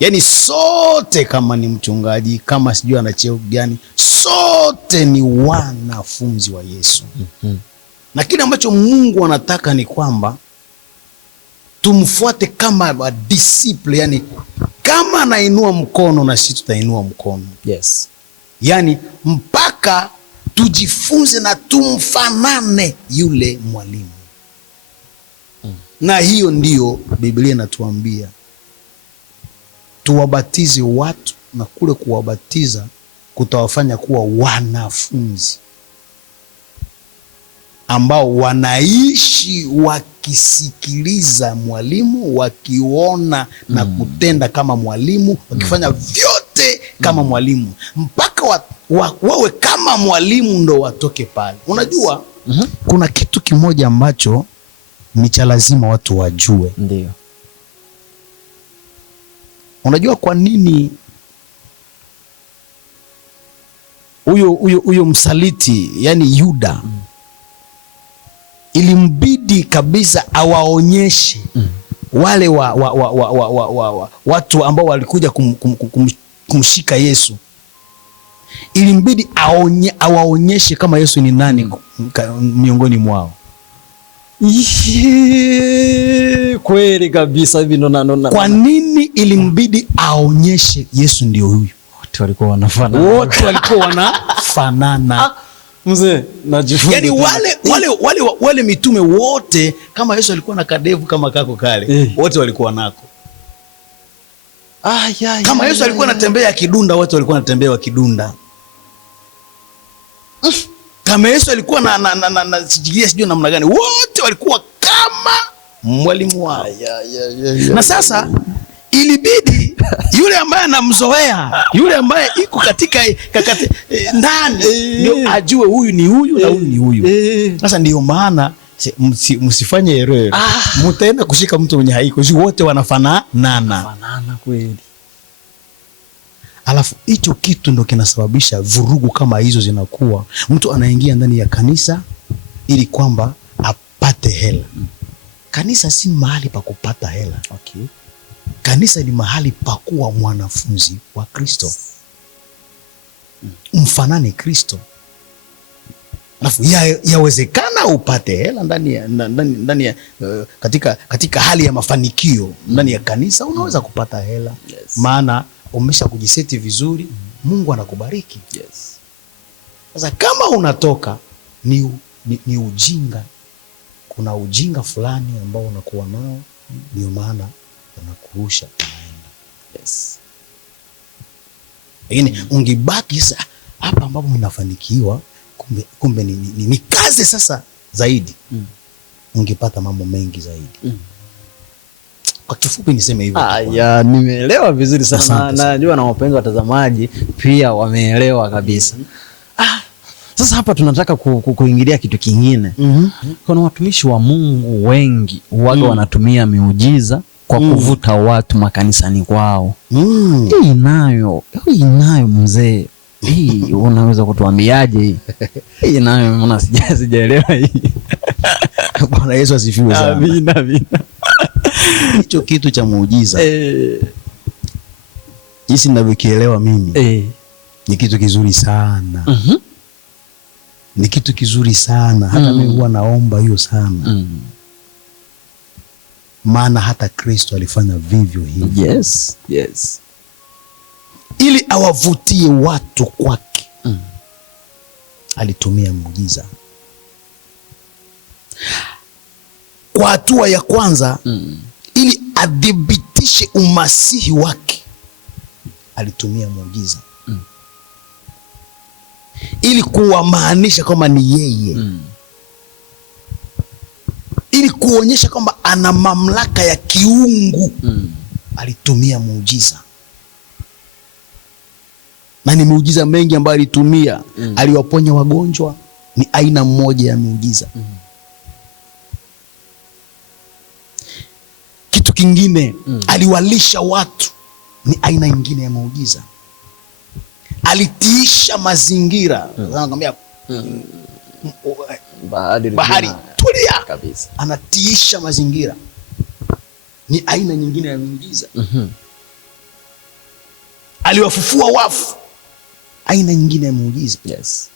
Yaani sote, kama ni mchungaji, kama sijui ana cheo gani, sote ni wanafunzi wa Yesu. Na kile ambacho Mungu anataka ni kwamba tumfuate kama disciple, yani kama anainua mkono na sisi tutainua mkono. Yes. Yani mpaka tujifunze na tumfanane yule mwalimu. Na hiyo ndiyo Biblia inatuambia tuwabatize watu, na kule kuwabatiza kutawafanya kuwa wanafunzi ambao wanaishi wakisikiliza mwalimu, wakiona na kutenda kama mwalimu, wakifanya vyote kama mwalimu, mpaka wawe kama mwalimu ndo watoke pale. Unajua, kuna kitu kimoja ambacho ni cha lazima watu wajue. Ndio. Unajua kwa nini huyo msaliti, yani Yuda, ilimbidi kabisa awaonyeshe wale watu ambao walikuja kumshika Yesu. Ilimbidi awaonyeshe kama Yesu ni nani miongoni mwao. Kweli kabisa hivi ndo. Kwa nini ilimbidi aonyeshe Yesu ndio huyu? Wote walikuwa wanafanana. Wote walikuwa wanafanana. Mzee, najifunza. Yani wale mitume wote, kama Yesu alikuwa na kadevu kama kako kale, wote walikuwa nako. Kama Yesu alikuwa anatembea kidunda, wote walikuwa wanatembea wa kidunda. Kama Yesu alikuwa na sijigia sijui namna gani, wote walikuwa kama mwalimu wao. Na sasa ilibidi yule ambaye anamzoea, yule ambaye iko katika ndani, ndio ajue huyu ni huyu na huyu ni huyu. Sasa ndio maana Msifanye error. Mtaenda kushika mtu mwenye haiko. Wote wanafanana kweli. Alafu hicho kitu ndo kinasababisha vurugu kama hizo zinakuwa. Mtu anaingia ndani ya kanisa ili kwamba apate hela. Kanisa si mahali pa kupata hela. Okay. Kanisa ni mahali pa kuwa mwanafunzi wa Kristo. Mfanane Kristo. Alafu yawezekana upate hela ndani ya katika hali ya mafanikio ndani ya kanisa unaweza kupata hela. Yes. Maana umesha kujiseti vizuri, Mungu anakubariki. Yes. Sasa kama unatoka ni ujinga. Kuna ujinga fulani ambao unakuwa nao, ndio maana unakurusha unaenda. Yes. Lakini ungebaki sasa hapa ambapo mnafanikiwa, kumbe ni kazi sasa zaidi. Ungepata mambo mengi zaidi. Kwa kifupi niseme hivyo. Ya, nimeelewa vizuri sana. Najua na wapenzi watazamaji pia wameelewa kabisa. Sasa hapa tunataka kuingilia kitu kingine. Kuna watumishi wa Mungu wengi waga wanatumia miujiza kwa kuvuta watu makanisani kwao. Hii nayo mzee. Hii unaweza kutuambiaje hii? Hii nayo mbona sijaelewa hii. Bwana Yesu asifiwe sana. Amina. Hicho kitu cha muujiza. Jinsi ninavyokielewa mimi. Ni kitu kizuri sana. Ni kitu kizuri sana. Hata mimi huwa naomba hiyo sana. Maana hata Kristo alifanya vivyo hivyo. Yes. Ili awavutie watu kwake. Alitumia muujiza. Kwa hatua ya kwanza, ili adhibitishe umasihi wake, alitumia muujiza. Ili kuwamaanisha kwamba ni yeye. Ili kuonyesha kwamba ana mamlaka ya kiungu. Alitumia muujiza. Na ni muujiza mengi ambayo alitumia. Aliwaponya wagonjwa, ni aina moja ya muujiza. Kitu kingine, aliwalisha watu, ni aina nyingine ya muujiza. Alitiisha mazingira. Anakuambia bahari tulia kabisa. Anatiisha mazingira, ni aina nyingine ya muujiza. Aliwafufua wafu, aina nyingine ya muujiza. Yes.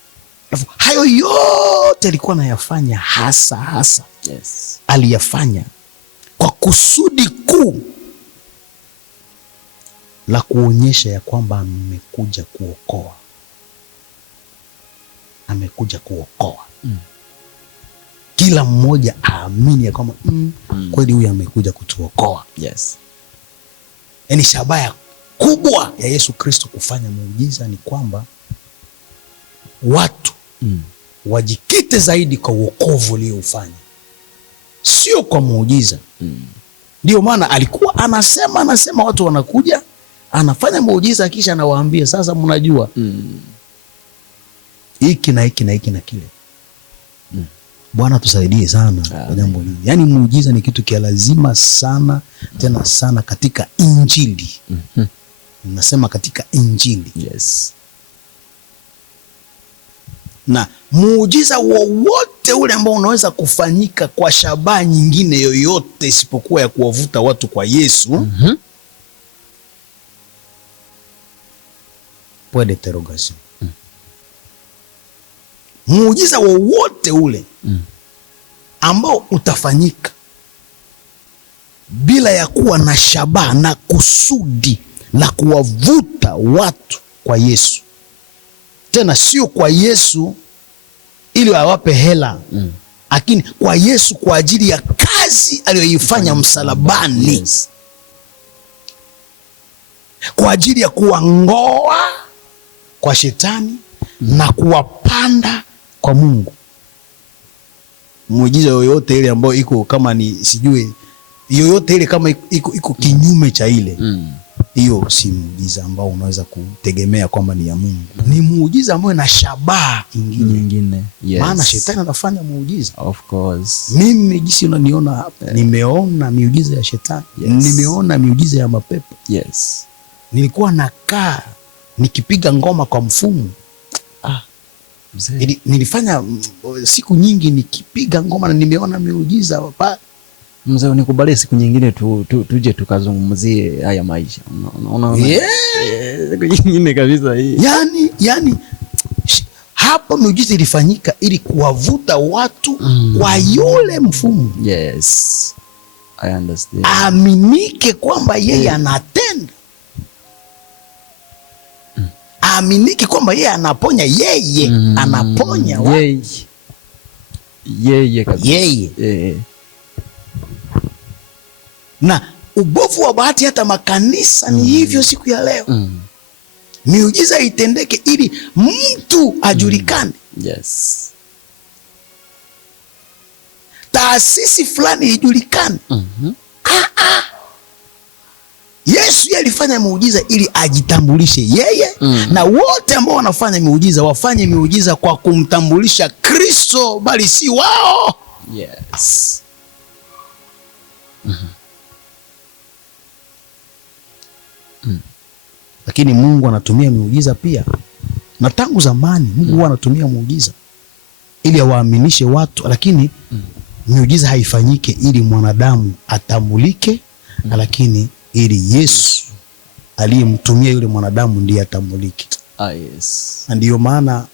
Hayo yote alikuwa anayafanya hasa. Yes. Aliyafanya kwa kusudi kuu la kuonyesha ya kwamba amekuja kuokoa. Amekuja kuokoa. Kila mmoja aamini ya kwamba kweli huyu amekuja kutuokoa. Yes. Yaani shabaha kubwa ya Yesu Kristo kufanya muujiza ni kwamba watu wajikite zaidi kwa wokovu ulioufanya, sio kwa muujiza. Ndio maana alikuwa anasema watu wanakuja, anafanya muujiza, kisha anawaambia sasa mnajua hiki na hiki na hiki na kile. Bwana tusaidie sana kwa jambo hili. Yaani muujiza ni kitu kia lazima sana, tena sana katika Injili. Nasema katika Injili. Yes. Na muujiza wowote ule ambao unaweza kufanyika kwa shabaha nyingine yoyote isipokuwa ya kuwavuta watu kwa Yesu, point d'interrogation. Muujiza wowote ule ambao utafanyika bila ya kuwa na shabaha na kusudi la kuwavuta watu kwa Yesu, tena sio kwa Yesu ili awape hela, lakini kwa Yesu kwa ajili ya kazi aliyoifanya msalabani. Yes. Kwa ajili ya kuwangoa kwa shetani na kuwapanda kwa Mungu. Muujiza yoyote ile ambayo iko kama ni sijui yoyote ile kama iko kinyume cha ile, hiyo si muujiza ambao unaweza kutegemea kwamba ni ya Mungu. Ni muujiza ambao na shabaha nyingine. Yes. Maana shetani anafanya muujiza. Of course. Mimi jinsi unaniona hapa, nimeona miujiza ya shetani. Yes. Nimeona miujiza ya mapepo. Yes. Nilikuwa nakaa nikipiga ngoma kwa mfumo. Nilifanya siku nyingi nikipiga ngoma na nimeona miujiza hapa. Mzee, unikubalie siku nyingine tuje tukazungumzie haya maisha. Unaona? Siku nyingine kabisa hii. Yani hapa miujiza ilifanyika ili kuwavuta watu kwa yule mfumo. Yes. I understand. Aminike kwamba yeye anatenda. Aminike kwamba yeye anaponya, yeye anaponya watu. Yeye kabisa. Yeye. Na ubovu wa bahati hata makanisa ni hivyo siku ya leo. Miujiza itendeke ili mtu ajulikane. Yes. Taasisi fulani ijulikane. Yesu alifanya muujiza ili ajitambulishe yeye, na wote ambao wanafanya miujiza wafanye miujiza kwa kumtambulisha Kristo, bali si wao. Yes. Lakini Mungu anatumia miujiza pia, na tangu zamani Mungu huwa anatumia muujiza ili awaaminishe watu, lakini miujiza haifanyike ili mwanadamu atambulike, lakini ili Yesu aliyemtumia yule mwanadamu ndiye atambulike. Yes. Na ndiyo maana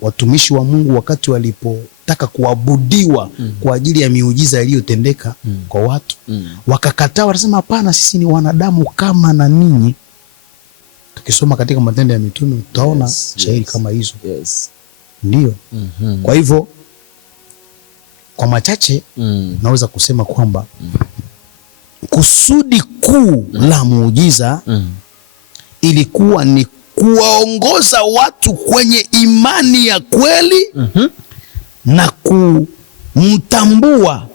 watumishi wa Mungu wakati walipotaka kuabudiwa kwa ajili ya miujiza iliyotendeka kwa watu, wakakataa, wanasema hapana, sisi ni wanadamu kama na ninyi. Tukisoma katika Matendo ya Mitume tutaona shairi kama hizo. Yes. Ndio. Kwa hivyo kwa machache naweza kusema kwamba kusudi kuu la muujiza ilikuwa ni kuwaongoza watu kwenye imani ya kweli na kumtambua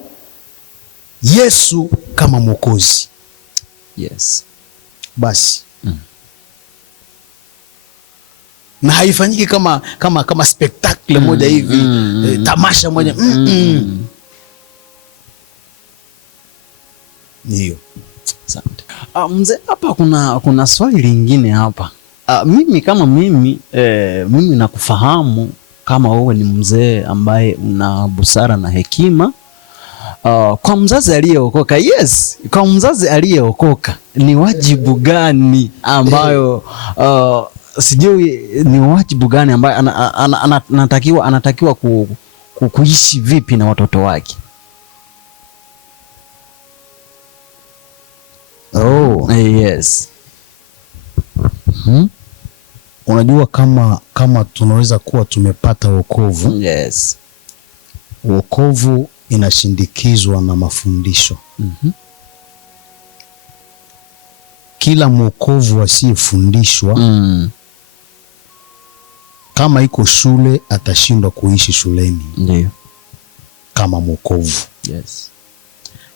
Yesu kama Mwokozi. Yes. Basi. Na haifanyiki kama spectacle moja hivi, tamasha moja. Ndio. Asante. Mzee, hapa kuna swali lingine hapa. Mimi kama mimi nakufahamu kama wewe ni mzee ambaye una busara na hekima. Kwa mzazi aliyeokoka, yes, kwa mzazi aliyeokoka ni wajibu gani ambayo sijui ni wajibu gani ambayo anatakiwa kuishi vipi na watoto wake? Yes. Unajua kama tunaweza kuwa tumepata wokovu. Yes. Wokovu inashindikizwa na mafundisho. Kila mwokovu asiyefundishwa, kama iko shule atashindwa kuishi shuleni. Ndio. Kama mwokovu. Yes.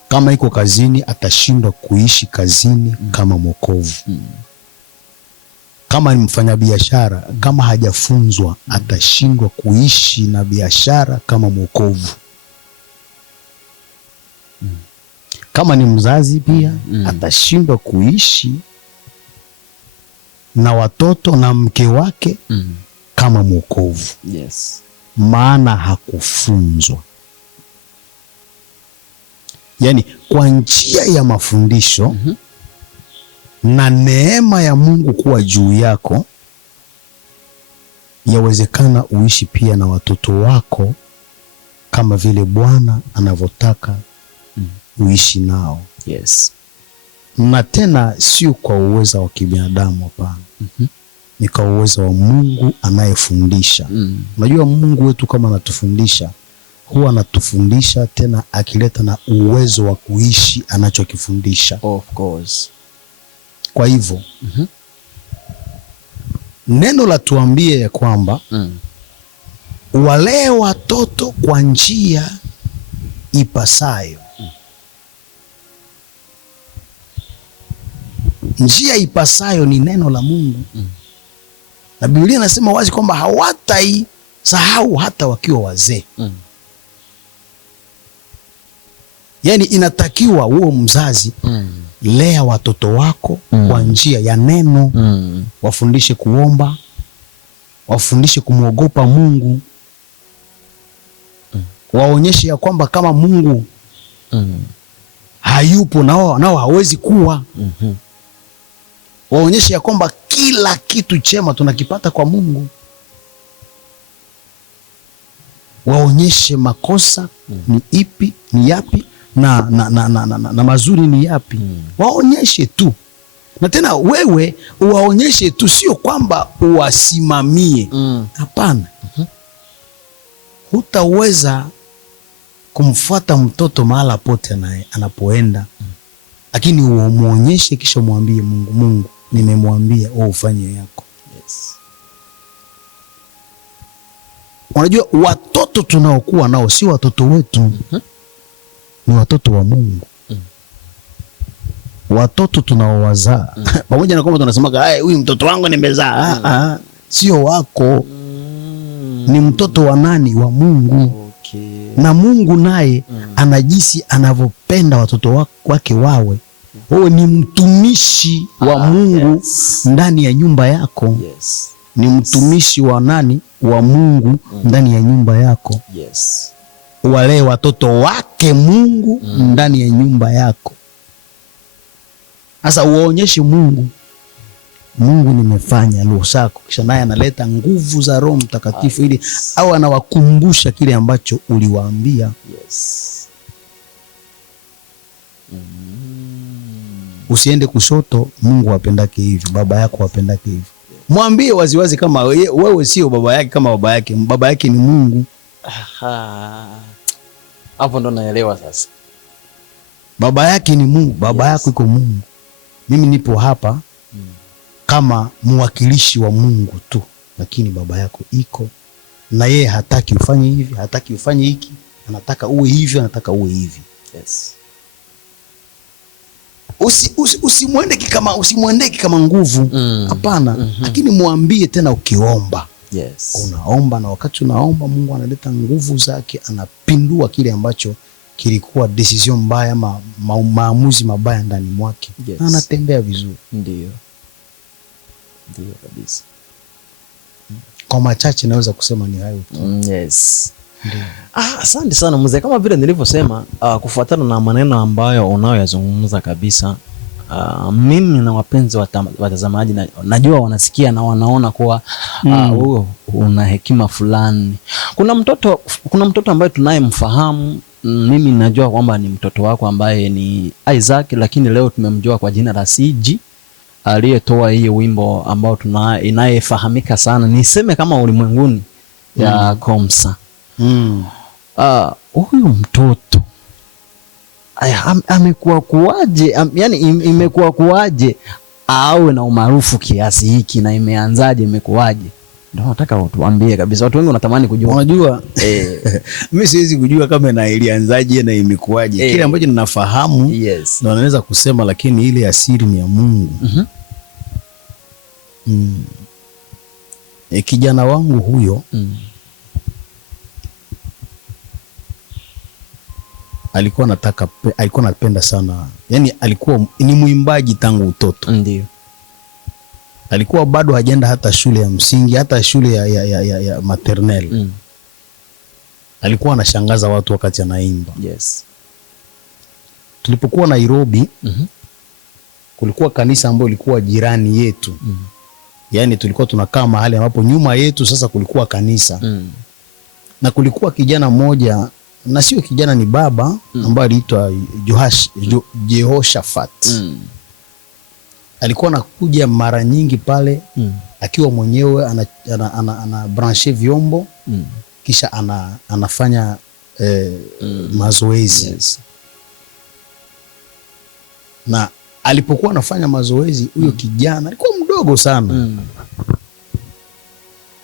Kama iko kazini atashindwa kuishi kazini kama mwokovu. Kama ni mfanyabiashara, kama hajafunzwa atashindwa kuishi na biashara kama mwokovu. Kama ni mzazi pia atashindwa kuishi na watoto na mke wake kama mwokovu. Yes. Maana hakufunzwa. Yaani kwa njia ya mafundisho na neema ya Mungu kuwa juu yako, yawezekana uishi pia na watoto wako kama vile Bwana anavyotaka uishi nao. Yes. Na tena sio kwa uweza wa kibinadamu, hapana. Ni kwa uweza wa Mungu anayefundisha. Unajua Mungu wetu kama anatufundisha, huwa anatufundisha tena akileta na uwezo wa kuishi anachokifundisha. Of course. Kwa hivyo neno la tuambie ya kwamba walee watoto kwa njia ipasayo. njia ipasayo ni neno la Mungu. Na Biblia inasema wazi kwamba hawataisahau hata wakiwa wazee. Yani inatakiwa uwe mzazi, lea watoto wako kwa njia ya neno. Wafundishe kuomba, wafundishe kumwogopa Mungu. Waonyeshe ya kwamba kama Mungu hayupo nao hawezi kuwa. Waonyeshe ya kwamba kila kitu chema tunakipata kwa Mungu. Waonyeshe makosa ni yapi na mazuri ni yapi. Waonyeshe tu. Na tena wewe uwaonyeshe tu, sio kwamba uwasimamie. Hapana. Hutaweza kumfuata mtoto mahala pote anapoenda. Lakini umuonyeshe, kisha mwambie Mungu nimemwambia ufanye yako. Yes. Unajua watoto tunaokuwa nao si watoto wetu. Ni watoto wa Mungu. Watoto tunaowazaa pamoja na kwamba tunasema huyu mtoto wangu nimezaa, sio wako. Ni mtoto wa nani? Wa Mungu. Na Mungu naye anajisi anavyopenda watoto wake wawe. Wewe ni mtumishi wa Mungu ndani ya nyumba yako. Ni mtumishi wa nani? Wa Mungu ndani ya nyumba yako. Walee watoto wake Mungu ndani ya nyumba yako. Sasa uwaonyeshe Mungu nimefanya lusako, kisha naye analeta nguvu za Roho Mtakatifu ili au anawakumbusha kile ambacho uliwaambia. Usiende kushoto, Mungu apendake hivi, baba yako apendake hivi. Mwambie waziwazi kama wewe sio baba yake kama baba yake ni Mungu. Hapo ndo naelewa sasa. Baba yake ni Mungu, baba yako iko Mungu. Mimi nipo hapa kama mwakilishi wa Mungu tu, lakini baba yako iko na yeye hataki ufanye hivi, hataki ufanye hiki, anataka uwe hivi, anataka uwe hivi. Usimwendeki kama nguvu. Hapana. Lakini mwambie tena ukiomba. Unaomba, na wakati unaomba Mungu analeta nguvu zake, anapindua kile ambacho kilikuwa decision mbaya ama maamuzi mabaya ndani mwake. Na anatembea vizuri. Ndio kabisa. Kwa machache naweza kusema ni hayo tu. Asante sana mzee. Kama vile nilivyosema, kufuatana na maneno ambayo unayoyazungumza kabisa, mimi na wapenzi watazamaji najua wanasikia na wanaona kuwa una hekima fulani. Kuna mtoto ambaye tunayemfahamu, mimi najua kwamba ni mtoto wako ambaye ni Isaac, lakini leo tumemjua kwa jina la CG, aliyetoa hii wimbo ambao inayefahamika sana, niseme kama ulimwenguni, ya Komsa. Huyu mtoto amekuwa kuaje? Yani imekuwa kuaje awe na umaarufu kiasi hiki, na imeanzaje, imekuaje? Ndio nataka utuambie kabisa. Watu wengi wanatamani kujua. Unajua mimi siwezi kujua kama na ilianzaje na imekuaje. Kile ambacho ninafahamu ndio naweza kusema, lakini ile asiri ni ya Mungu. Kijana wangu huyo alikuwa anapenda sana, yani alikuwa ni muimbaji tangu utoto. Ndio. Alikuwa bado hajaenda hata shule ya msingi, hata shule ya maternelle. Alikuwa anashangaza watu wakati anaimba. Tulipokuwa Nairobi, kulikuwa kanisa ambayo ilikuwa jirani yetu. Yani tulikuwa tunakaa mahali ambapo nyuma yetu sasa kulikuwa kanisa. Na kulikuwa kijana mmoja, na sio kijana, ni baba ambaye aliitwa Jehoshaphat. Alikuwa anakuja mara nyingi pale, akiwa mwenyewe ana branche vyombo, kisha anafanya mazoezi. Na alipokuwa anafanya mazoezi, huyo kijana alikuwa mdogo sana.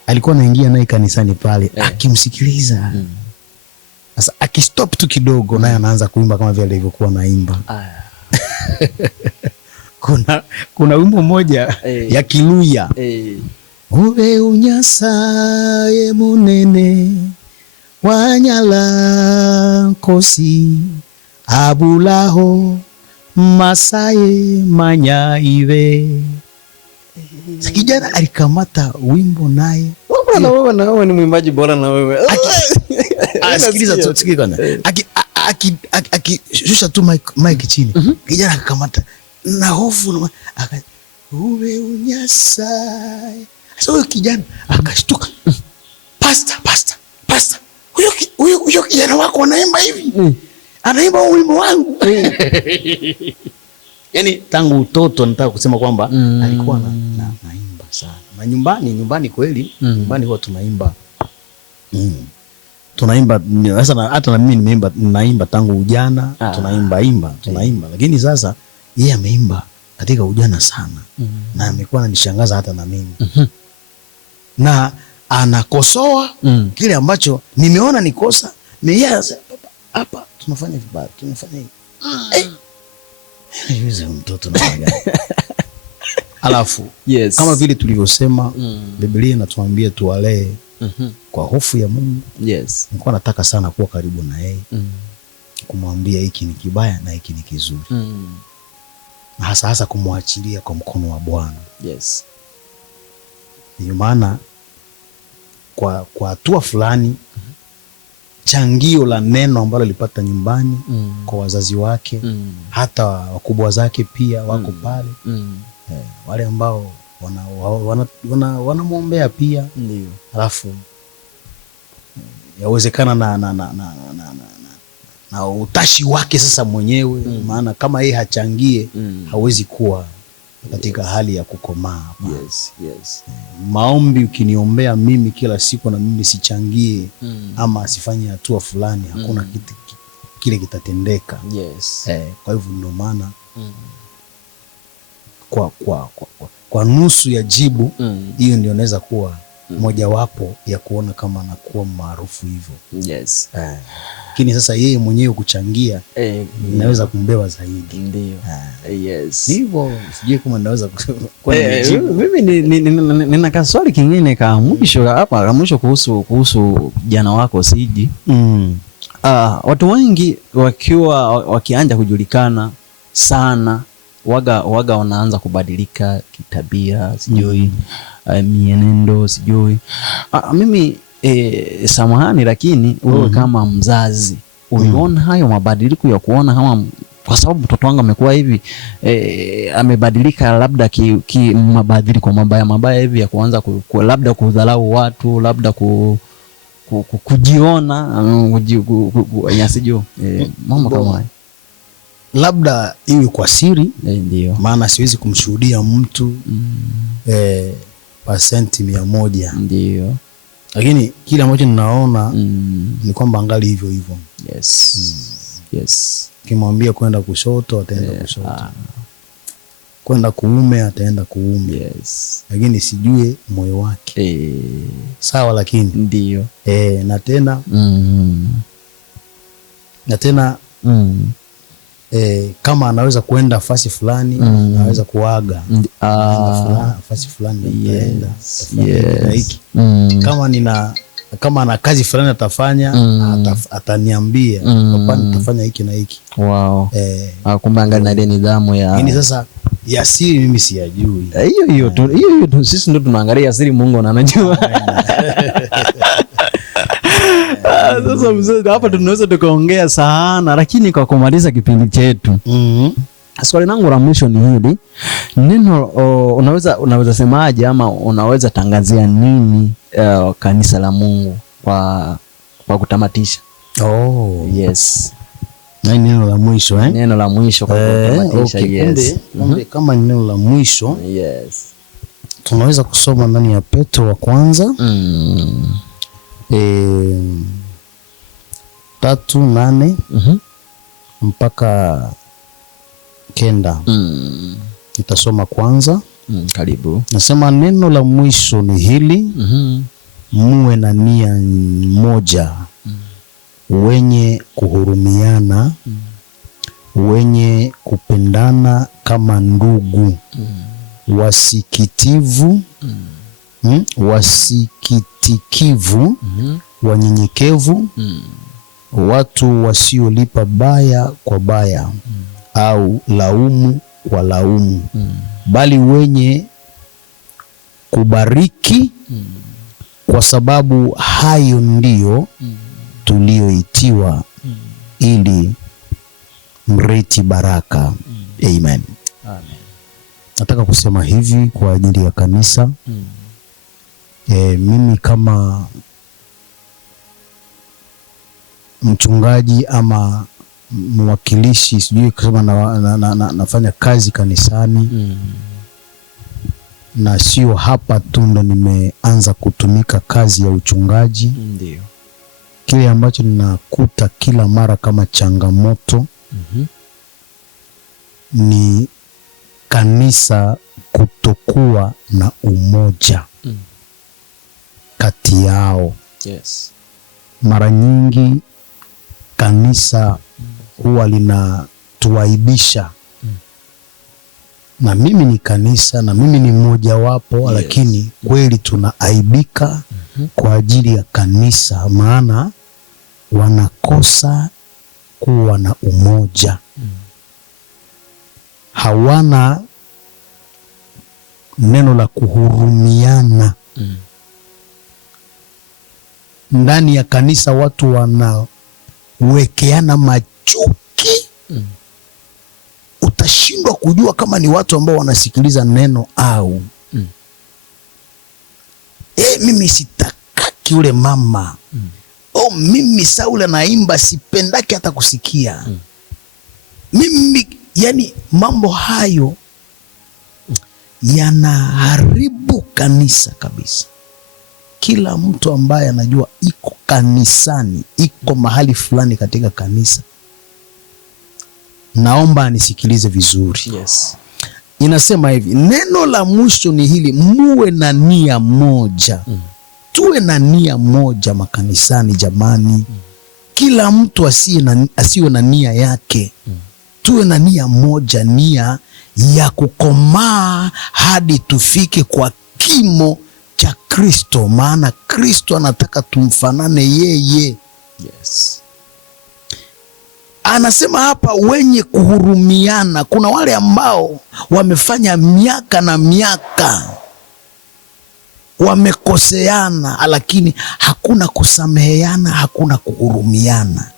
Alikuwa anaingia naye kanisani pale, akimsikiliza. Sasa akistop tu kidogo, naye anaanza kuimba kama vile alivyokuwa naimba. kuna wimbo moja ya Kiluya. Ube unyasaye munene wanyala kosi abulaho masaye manyaive. Kijana alikamata wimbo naye. Wewe ni mwimbaji bora na wewe. Sikiliza tu, sikiliza. Akishusha tu mic chini. Kijana akakamata na hofu ube unyasai. Sasa huyo kijana akashtuka. Pastor. Huyo kijana wako anaimba hivi. Anaimba wimbo wangu. Yaani tangu utoto nataka kusema kwamba alikuwa naimba sana. Na nyumbani kweli, nyumbani huwa tunaimba. Tunaimba sasa, hata na mimi naimba tangu ujana, tunaimba. Lakini sasa yeye ameimba katika ujana sana. Na amekuwa ananishangaza hata na mimi. Na anakosoa kile ambacho nimeona ni kosa. Yeye hapa tunafanya vibaya, tunafanya hivi. Yule mtoto na gani? Alafu kama vile tulivyosema, Biblia inatuambia tuwalee kwa hofu ya Mungu. Nilikuwa nataka sana kuwa karibu na yeye, kumwambia hiki ni kibaya na hiki ni kizuri, na hasa kumwachilia kwa mkono wa Bwana. Ndio maana kwa hatua fulani changio la neno ambalo alipata nyumbani kwa wazazi wake, hata wakubwa zake pia wako pale. Wale ambao wanamwombea pia. Ndio. Alafu yawezekana na utashi wake sasa mwenyewe, maana kama yeye hachangie hawezi kuwa katika hali ya kukomaa. Maombi ukiniombea mimi kila siku na mimi sichangie ama asifanye hatua fulani, hakuna kitu kile kitatendeka. Kwa hivyo ndio maana kwa nusu ya jibu hiyo ndio inaweza kuwa mojawapo ya kuona kama anakuwa maarufu hivyo. Lakini sasa yeye mwenyewe kuchangia inaweza kumbeba zaidi. Ndio. Hivyo sijui kama naweza mimi nina kaswali kingine ka mwisho kuhusu jana wako Siji. Watu wengi wakianja kujulikana sana waga wanaanza kubadilika kitabia, sijui mienendo, sijui. Mimi samahani, lakini wewe kama mzazi uliona hayo mabadiliko ya kuona kama, kwa sababu mtoto wangu amekuwa hivi, amebadilika labda mabadiliko mabaya hivi ya kuanza labda kudharau watu, labda kujiona sijui mambo kama hayo? Labda iwe kwa siri. Ndio. Maana siwezi kumshuhudia mtu pasenti 100. Ndio. Lakini kile ambacho ninaona ni kwamba angali hivyo. Kimwambia kwenda kushoto ataenda kushoto. Kwenda kuume ataenda kuume. Lakini sijue moyo wake. Sawa, lakini ndio. Na tena kama anaweza kuenda fasi fulani, anaweza kuaga fasi fulani, kama ana kazi fulani atafanya, ataniambia hapana, nitafanya hiki na hiki. Kumbe angali na ile nidhamu ya. Lakini sasa ya siri mimi siyajui. Hiyo tu sisi ndio tunaangalia siri, Mungu anajua. Sasa mzee, hapa tunaweza tukaongea sana, lakini kwa kumaliza kipindi chetu, swali langu la mwisho ni hili. Neno unaweza semaje ama unaweza tangazia nini kanisa la Mungu kwa kutamatisha? Na neno la mwisho neno la mwisho kwa kutamatisha. Kama neno la mwisho tunaweza kusoma ndani ya Petro wa kwanza 3:8 mpaka 9. Nitasoma kwanza. Karibu. Nasema neno la mwisho ni hili, muwe na nia moja, wenye kuhurumiana, wenye kupendana kama ndugu, wasikitivu, wasikitikivu, wanyenyekevu, watu wasiolipa baya kwa baya au laumu kwa laumu, bali wenye kubariki, kwa sababu hayo ndio tulioitiwa ili mreti baraka. Amen. Amen. Nataka kusema hivi kwa ajili ya kanisa. Mimi kama mchungaji ama mwakilishi, sijui kusema nafanya kazi kanisani, na sio hapa tu ndo nimeanza kutumika kazi ya uchungaji. Ndio. Kile ambacho ninakuta kila mara kama changamoto ni kanisa kutokuwa na umoja kati yao. Yes. Mara nyingi kanisa huwa linatuaibisha, na mimi ni kanisa na mimi ni mmoja wapo. Yes. Lakini kweli tunaaibika kwa ajili ya kanisa, maana wanakosa kuwa na umoja. Hawana neno la kuhurumiana. Ndani ya kanisa watu wanawekeana machuki. Utashindwa kujua kama ni watu ambao wanasikiliza neno au mimi sitakaki ule mama. Mimi Saula naimba sipendaki hata kusikia. Mimi, yani mambo hayo yanaharibu kanisa kabisa. Kila mtu ambaye anajua iko kanisani, iko mahali fulani katika kanisa, naomba anisikilize vizuri. Yes. Inasema hivi, neno la mwisho ni hili: muwe na nia moja. Tuwe na nia moja makanisani jamani. Kila mtu asiwe na nia yake. Tuwe na nia moja, nia ya kukomaa hadi tufike kwa kimo cha Kristo, maana Kristo anataka tumfanane yeye. Yes. Anasema hapa wenye kuhurumiana. Kuna wale ambao wamefanya miaka na miaka, wamekoseana, lakini hakuna kusameheana, hakuna kuhurumiana.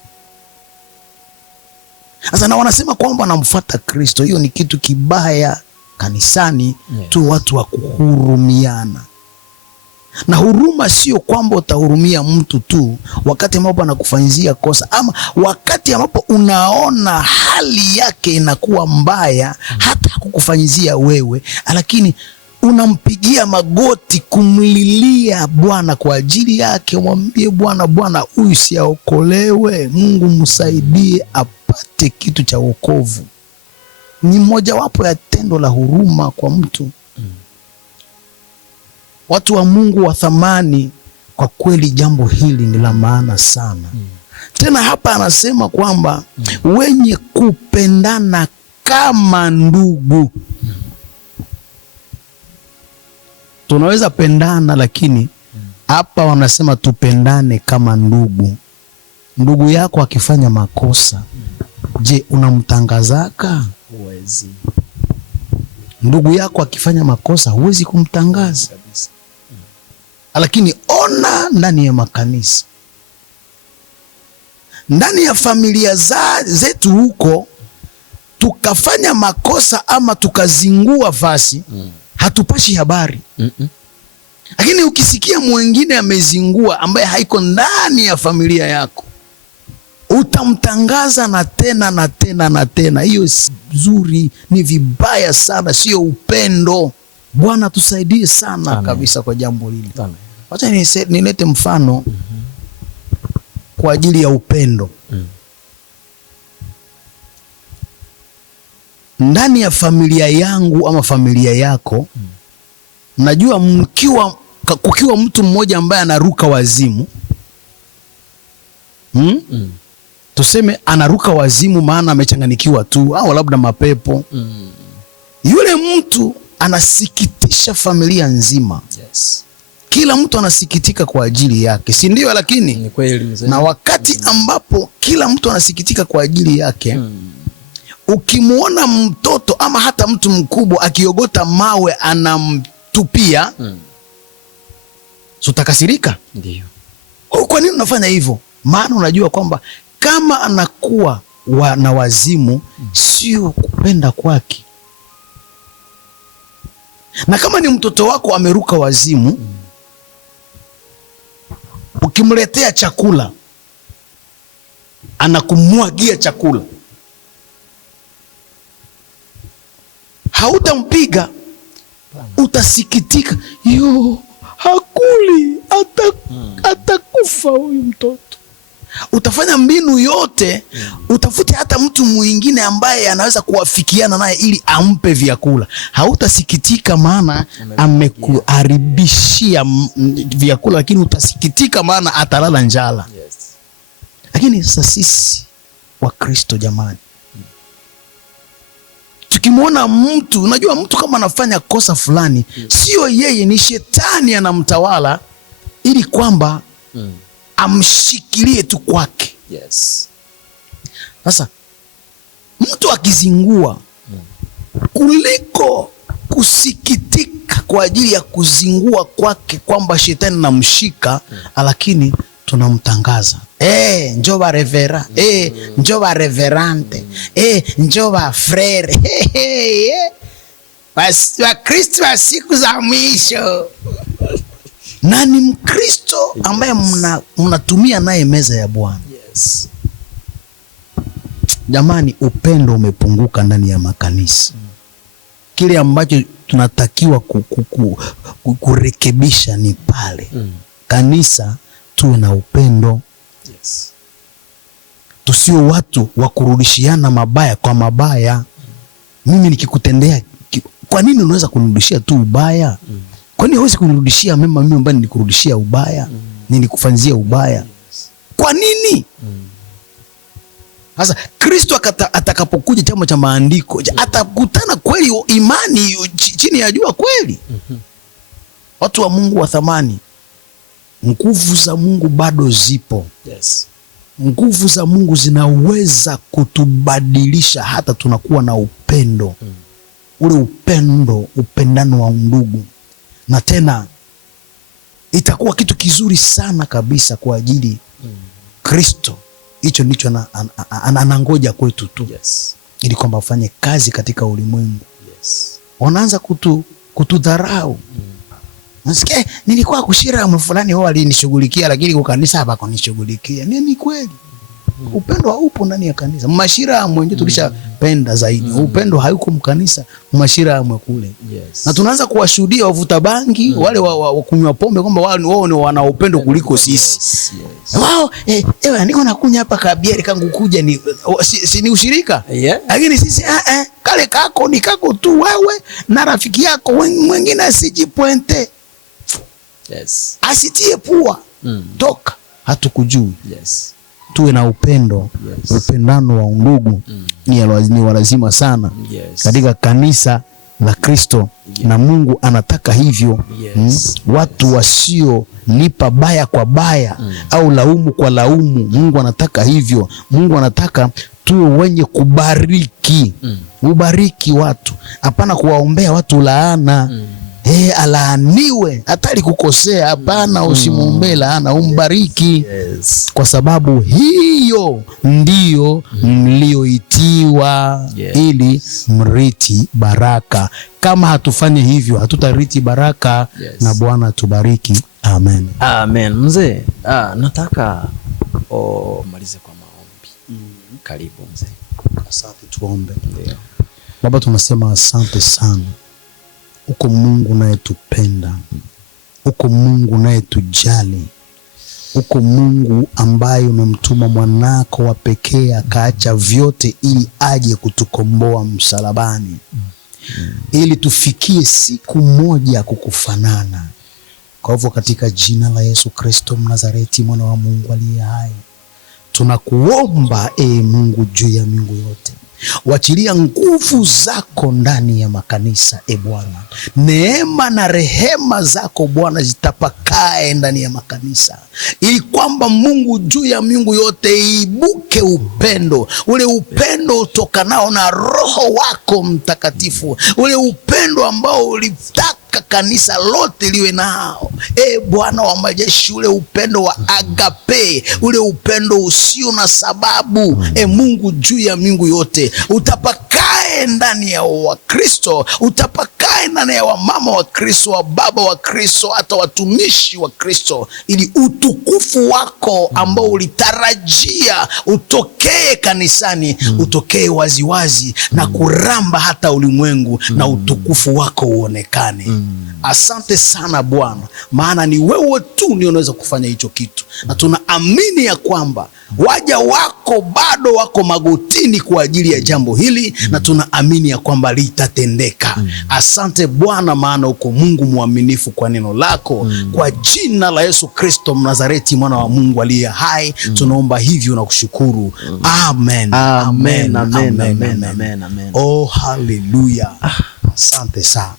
Sasa na wanasema kwamba wanamfuata Kristo. Hiyo ni kitu kibaya kanisani. Yes. Tu watu wa kuhurumiana. Na huruma sio kwamba utahurumia mtu tu wakati ambapo anakufanyizia kosa, ama wakati ambapo unaona hali yake inakuwa mbaya, hata kukufanyizia wewe, lakini unampigia magoti kumlilia Bwana kwa ajili yake. Mwambie Bwana, huyu siaokolewe, Mungu msaidie apate kitu cha wokovu. Ni mojawapo ya tendo la huruma kwa mtu. Watu wa Mungu wa thamani, kwa kweli jambo hili ni la maana sana. Tena hapa anasema kwamba wenye kupendana kama ndugu. Tunaweza pendana, lakini hapa wanasema tupendane kama ndugu. Ndugu yako akifanya makosa, je, unamtangazaka? Huwezi. Ndugu yako akifanya makosa huwezi kumtangaza. Lakini ona ndani ya makanisa, ndani ya familia zetu huko, tukafanya makosa ama tukazingua fasi, hatupashi habari. Lakini ukisikia mwingine amezingua ambaye haiko ndani ya familia yako, utamtangaza na tena na tena na tena. Hiyo si nzuri, ni vibaya sana, sio upendo. Bwana tusaidie sana. Amen. Kabisa kwa jambo hili. Wacha nilete mfano kwa ajili ya upendo. Ndani ya familia yangu ama familia yako, najua kukiwa mtu mmoja ambaye anaruka wazimu, tuseme anaruka wazimu maana amechanganikiwa tu, au labda mapepo. Yule mtu anasikitisha familia nzima. Yes. Kila mtu anasikitika kwa ajili yake, si ndio? Lakini Ni kweli mzee. na wakati ambapo kila mtu anasikitika kwa ajili yake, ukimwona mtoto ama hata mtu mkubwa akiogota mawe anamtupia, utakasirika. Ndio. Kwa nini unafanya hivyo? Maana unajua kwamba kama anakuwa na wazimu, sio kupenda kwake. Na kama ni mtoto wako ameruka wazimu, ukimletea chakula anakumwagia chakula, hautampiga, utasikitika, yo hakuli, atakufa huyu mtoto. Utafanya mbinu yote, utafute hata mtu mwingine ambaye anaweza kuwafikiana naye ili ampe vyakula. Hautasikitika maana amekuharibishia vyakula, lakini utasikitika maana atalala njala. Yes. Lakini sasa sisi wa Kristo jamani, tukimwona mtu, unajua mtu kama anafanya kosa fulani, sio yeye, ni shetani anamtawala ili kwamba amshikilie tu kwake. Yes. Sasa mtu akizingua, kuliko kusikitika kwa ajili ya kuzingua kwake kwamba shetani anamshika, lakini tunamtangaza, njoba revera, njoba reverante, njoba frere, wa Kristo wa siku za mwisho. Na ni Mkristo ambaye mnatumia naye meza ya Bwana. Yes. Jamani, upendo umepunguka ndani ya makanisa. Kile ambacho tunatakiwa kurekebisha ni pale kanisa tuwe na upendo. Yes. Tusio watu wa kurudishiana mabaya kwa mabaya. Mimi nikikutendea, kwa nini unaweza kunirudishia tu ubaya? Kwa nini huwezi kunirudishia mema mimi ambaye nilikurudishia ubaya? Nilikufanyia ubaya. Kwa nini? Sasa Kristo atakapokuja chama cha maandiko, atakutana kweli imani chini ya jua kweli? Watu wa Mungu wa thamani, nguvu za Mungu bado zipo. Yes. Nguvu za Mungu zinaweza kutubadilisha hata tunakuwa na upendo. Ule upendo, upendano wa ndugu. Na tena itakuwa kitu kizuri sana kabisa kwa ajili Kristo. Hicho ndicho anangoja kwetu tu. Yes. Ili kwamba afanye kazi katika ulimwengu. Yes. Wanaanza kutudharau. Nasikia nilikuwa kushira fulani wao alinishughulikia, lakini kwa kanisa hapa kunishughulikia. Ni kweli. Upendo haupo ndani ya kanisa. Mashira mwenyewe tulishapenda zaidi. Upendo hayuko mkanisa, mashira kule. Yes. Na tunaanza kuwashuhudia wavuta bangi, wale wa kunywa pombe kwamba wao ni wana upendo kuliko sisi. Yes. Wao niko nakunya hapa kabiari kangu kuja ni ni ushirika. Yeah. Lakini sisi kale kako ni kako tu wewe na rafiki yako, mwingine asijipointe. Yes. Asitie pua. Toka hatukujui. Yes. Tuwe na upendo. Yes. Upendano wa undugu ni lazima sana. Yes. Katika kanisa la Kristo. Yes. Na Mungu anataka hivyo. Yes. Watu wasio lipa baya kwa baya au laumu kwa laumu. Mungu anataka hivyo. Mungu anataka tuwe wenye kubariki. Ubariki watu, hapana kuwaombea watu laana. Alaaniwe hatari kukosea, hapana, usimuombee laana, umbariki. Yes. Kwa sababu hiyo ndiyo mlioitiwa. Yes. Ili mriti baraka. Kama hatufanye hivyo hatutariti baraka. Yes. Na Bwana tubariki. Amen. Amen. Mzee, nataka malize kwa maombi. Karibu mzee. Asante, tuombe. Ndio. Baba, tunasema asante sana. Uko Mungu unayetupenda. Uko Mungu unayetujali. Uko Mungu ambaye umemtuma mwanako wa pekee akaacha vyote ili aje kutukomboa msalabani. Ili tufikie siku moja kukufanana. Kwa hivyo katika jina la Yesu Kristo Mnazareti, mwana wa Mungu aliye hai, tunakuomba Mungu juu ya miungu yote, wachilia nguvu zako ndani ya makanisa Bwana. Neema na rehema zako Bwana zitapakae ndani ya makanisa, ili kwamba Mungu juu ya miungu yote ibuke upendo, ule upendo utokanao na Roho wako Mtakatifu, ule upendo ambao ulitaka kanisa lote liwe nao. Bwana wa majeshi, ule upendo wa agape, ule upendo usio na sababu, Mungu juu ya miungu yote utapakae ndani ya Wakristo, utapakae ndani ya wamama wa Kristo, wa baba wa Kristo, hata watumishi wa Kristo, ili utukufu wako ambao ulitarajia utokee kanisani utokee waziwazi na kuramba hata ulimwengu, na utukufu wako uonekane. Asante sana Bwana, maana ni wewe tu ndio unaweza kufanya hicho kitu, na tunaamini ya kwamba waja wako bado wako magotini kwa ajili ya jambo hili, na tunaamini ya kwamba litatendeka. Asante Bwana, maana uko Mungu mwaminifu kwa neno lako. Kwa jina la Yesu Kristo Mnazareti, mwana wa Mungu aliye hai, tunaomba hivyo na kushukuru. Amen. Amen. Amen. Amen. Amen. Amen. Oh, haleluya. Asante sana.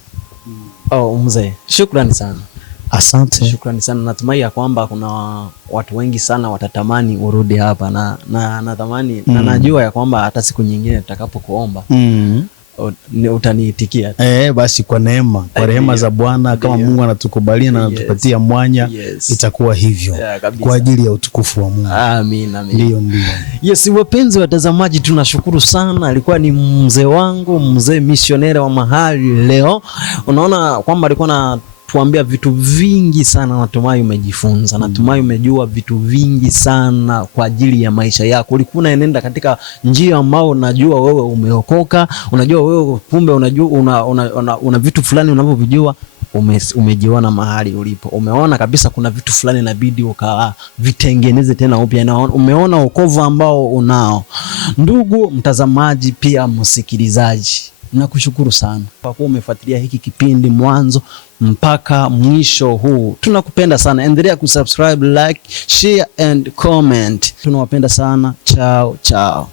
Oh, mzee, shukrani sana. Asante. Shukrani sana. Natumai ya kwamba kuna watu wengi sana watatamani urudi hapa, na natamani na najua ya kwamba hata siku nyingine tutakapokuomba utaniitikia. Basi kwa neema, kwa rehema za Bwana, kama Mungu anatukubalia na anatupatia mwanya, itakuwa hivyo kwa ajili ya utukufu wa Mungu. Amin. Ndio. Yes, wapenzi watazamaji, tunashukuru sana. Alikuwa ni mzee wangu, mzee misionere wa mahali leo. Unaona kwamba alikuwa na tuambia vitu vingi sana. Natumai umejifunza, natumai umejua vitu vingi sana kwa ajili ya maisha yako. Ulikuwa unaenda katika njia ambao unajua wewe umeokoka, unajua wewe kumbe unajua una vitu fulani unavyovijua. Umejiona mahali ulipo, umeona kabisa kuna vitu fulani inabidi vitengeneze tena upya, na umeona wokovu ambao unao. Ndugu mtazamaji, pia msikilizaji, nakushukuru sana kwa kuwa umefuatilia hiki kipindi mwanzo mpaka mwisho huu. Tunakupenda sana. Endelea kusubscribe, like, share and comment. Tunawapenda sana. Chao chao.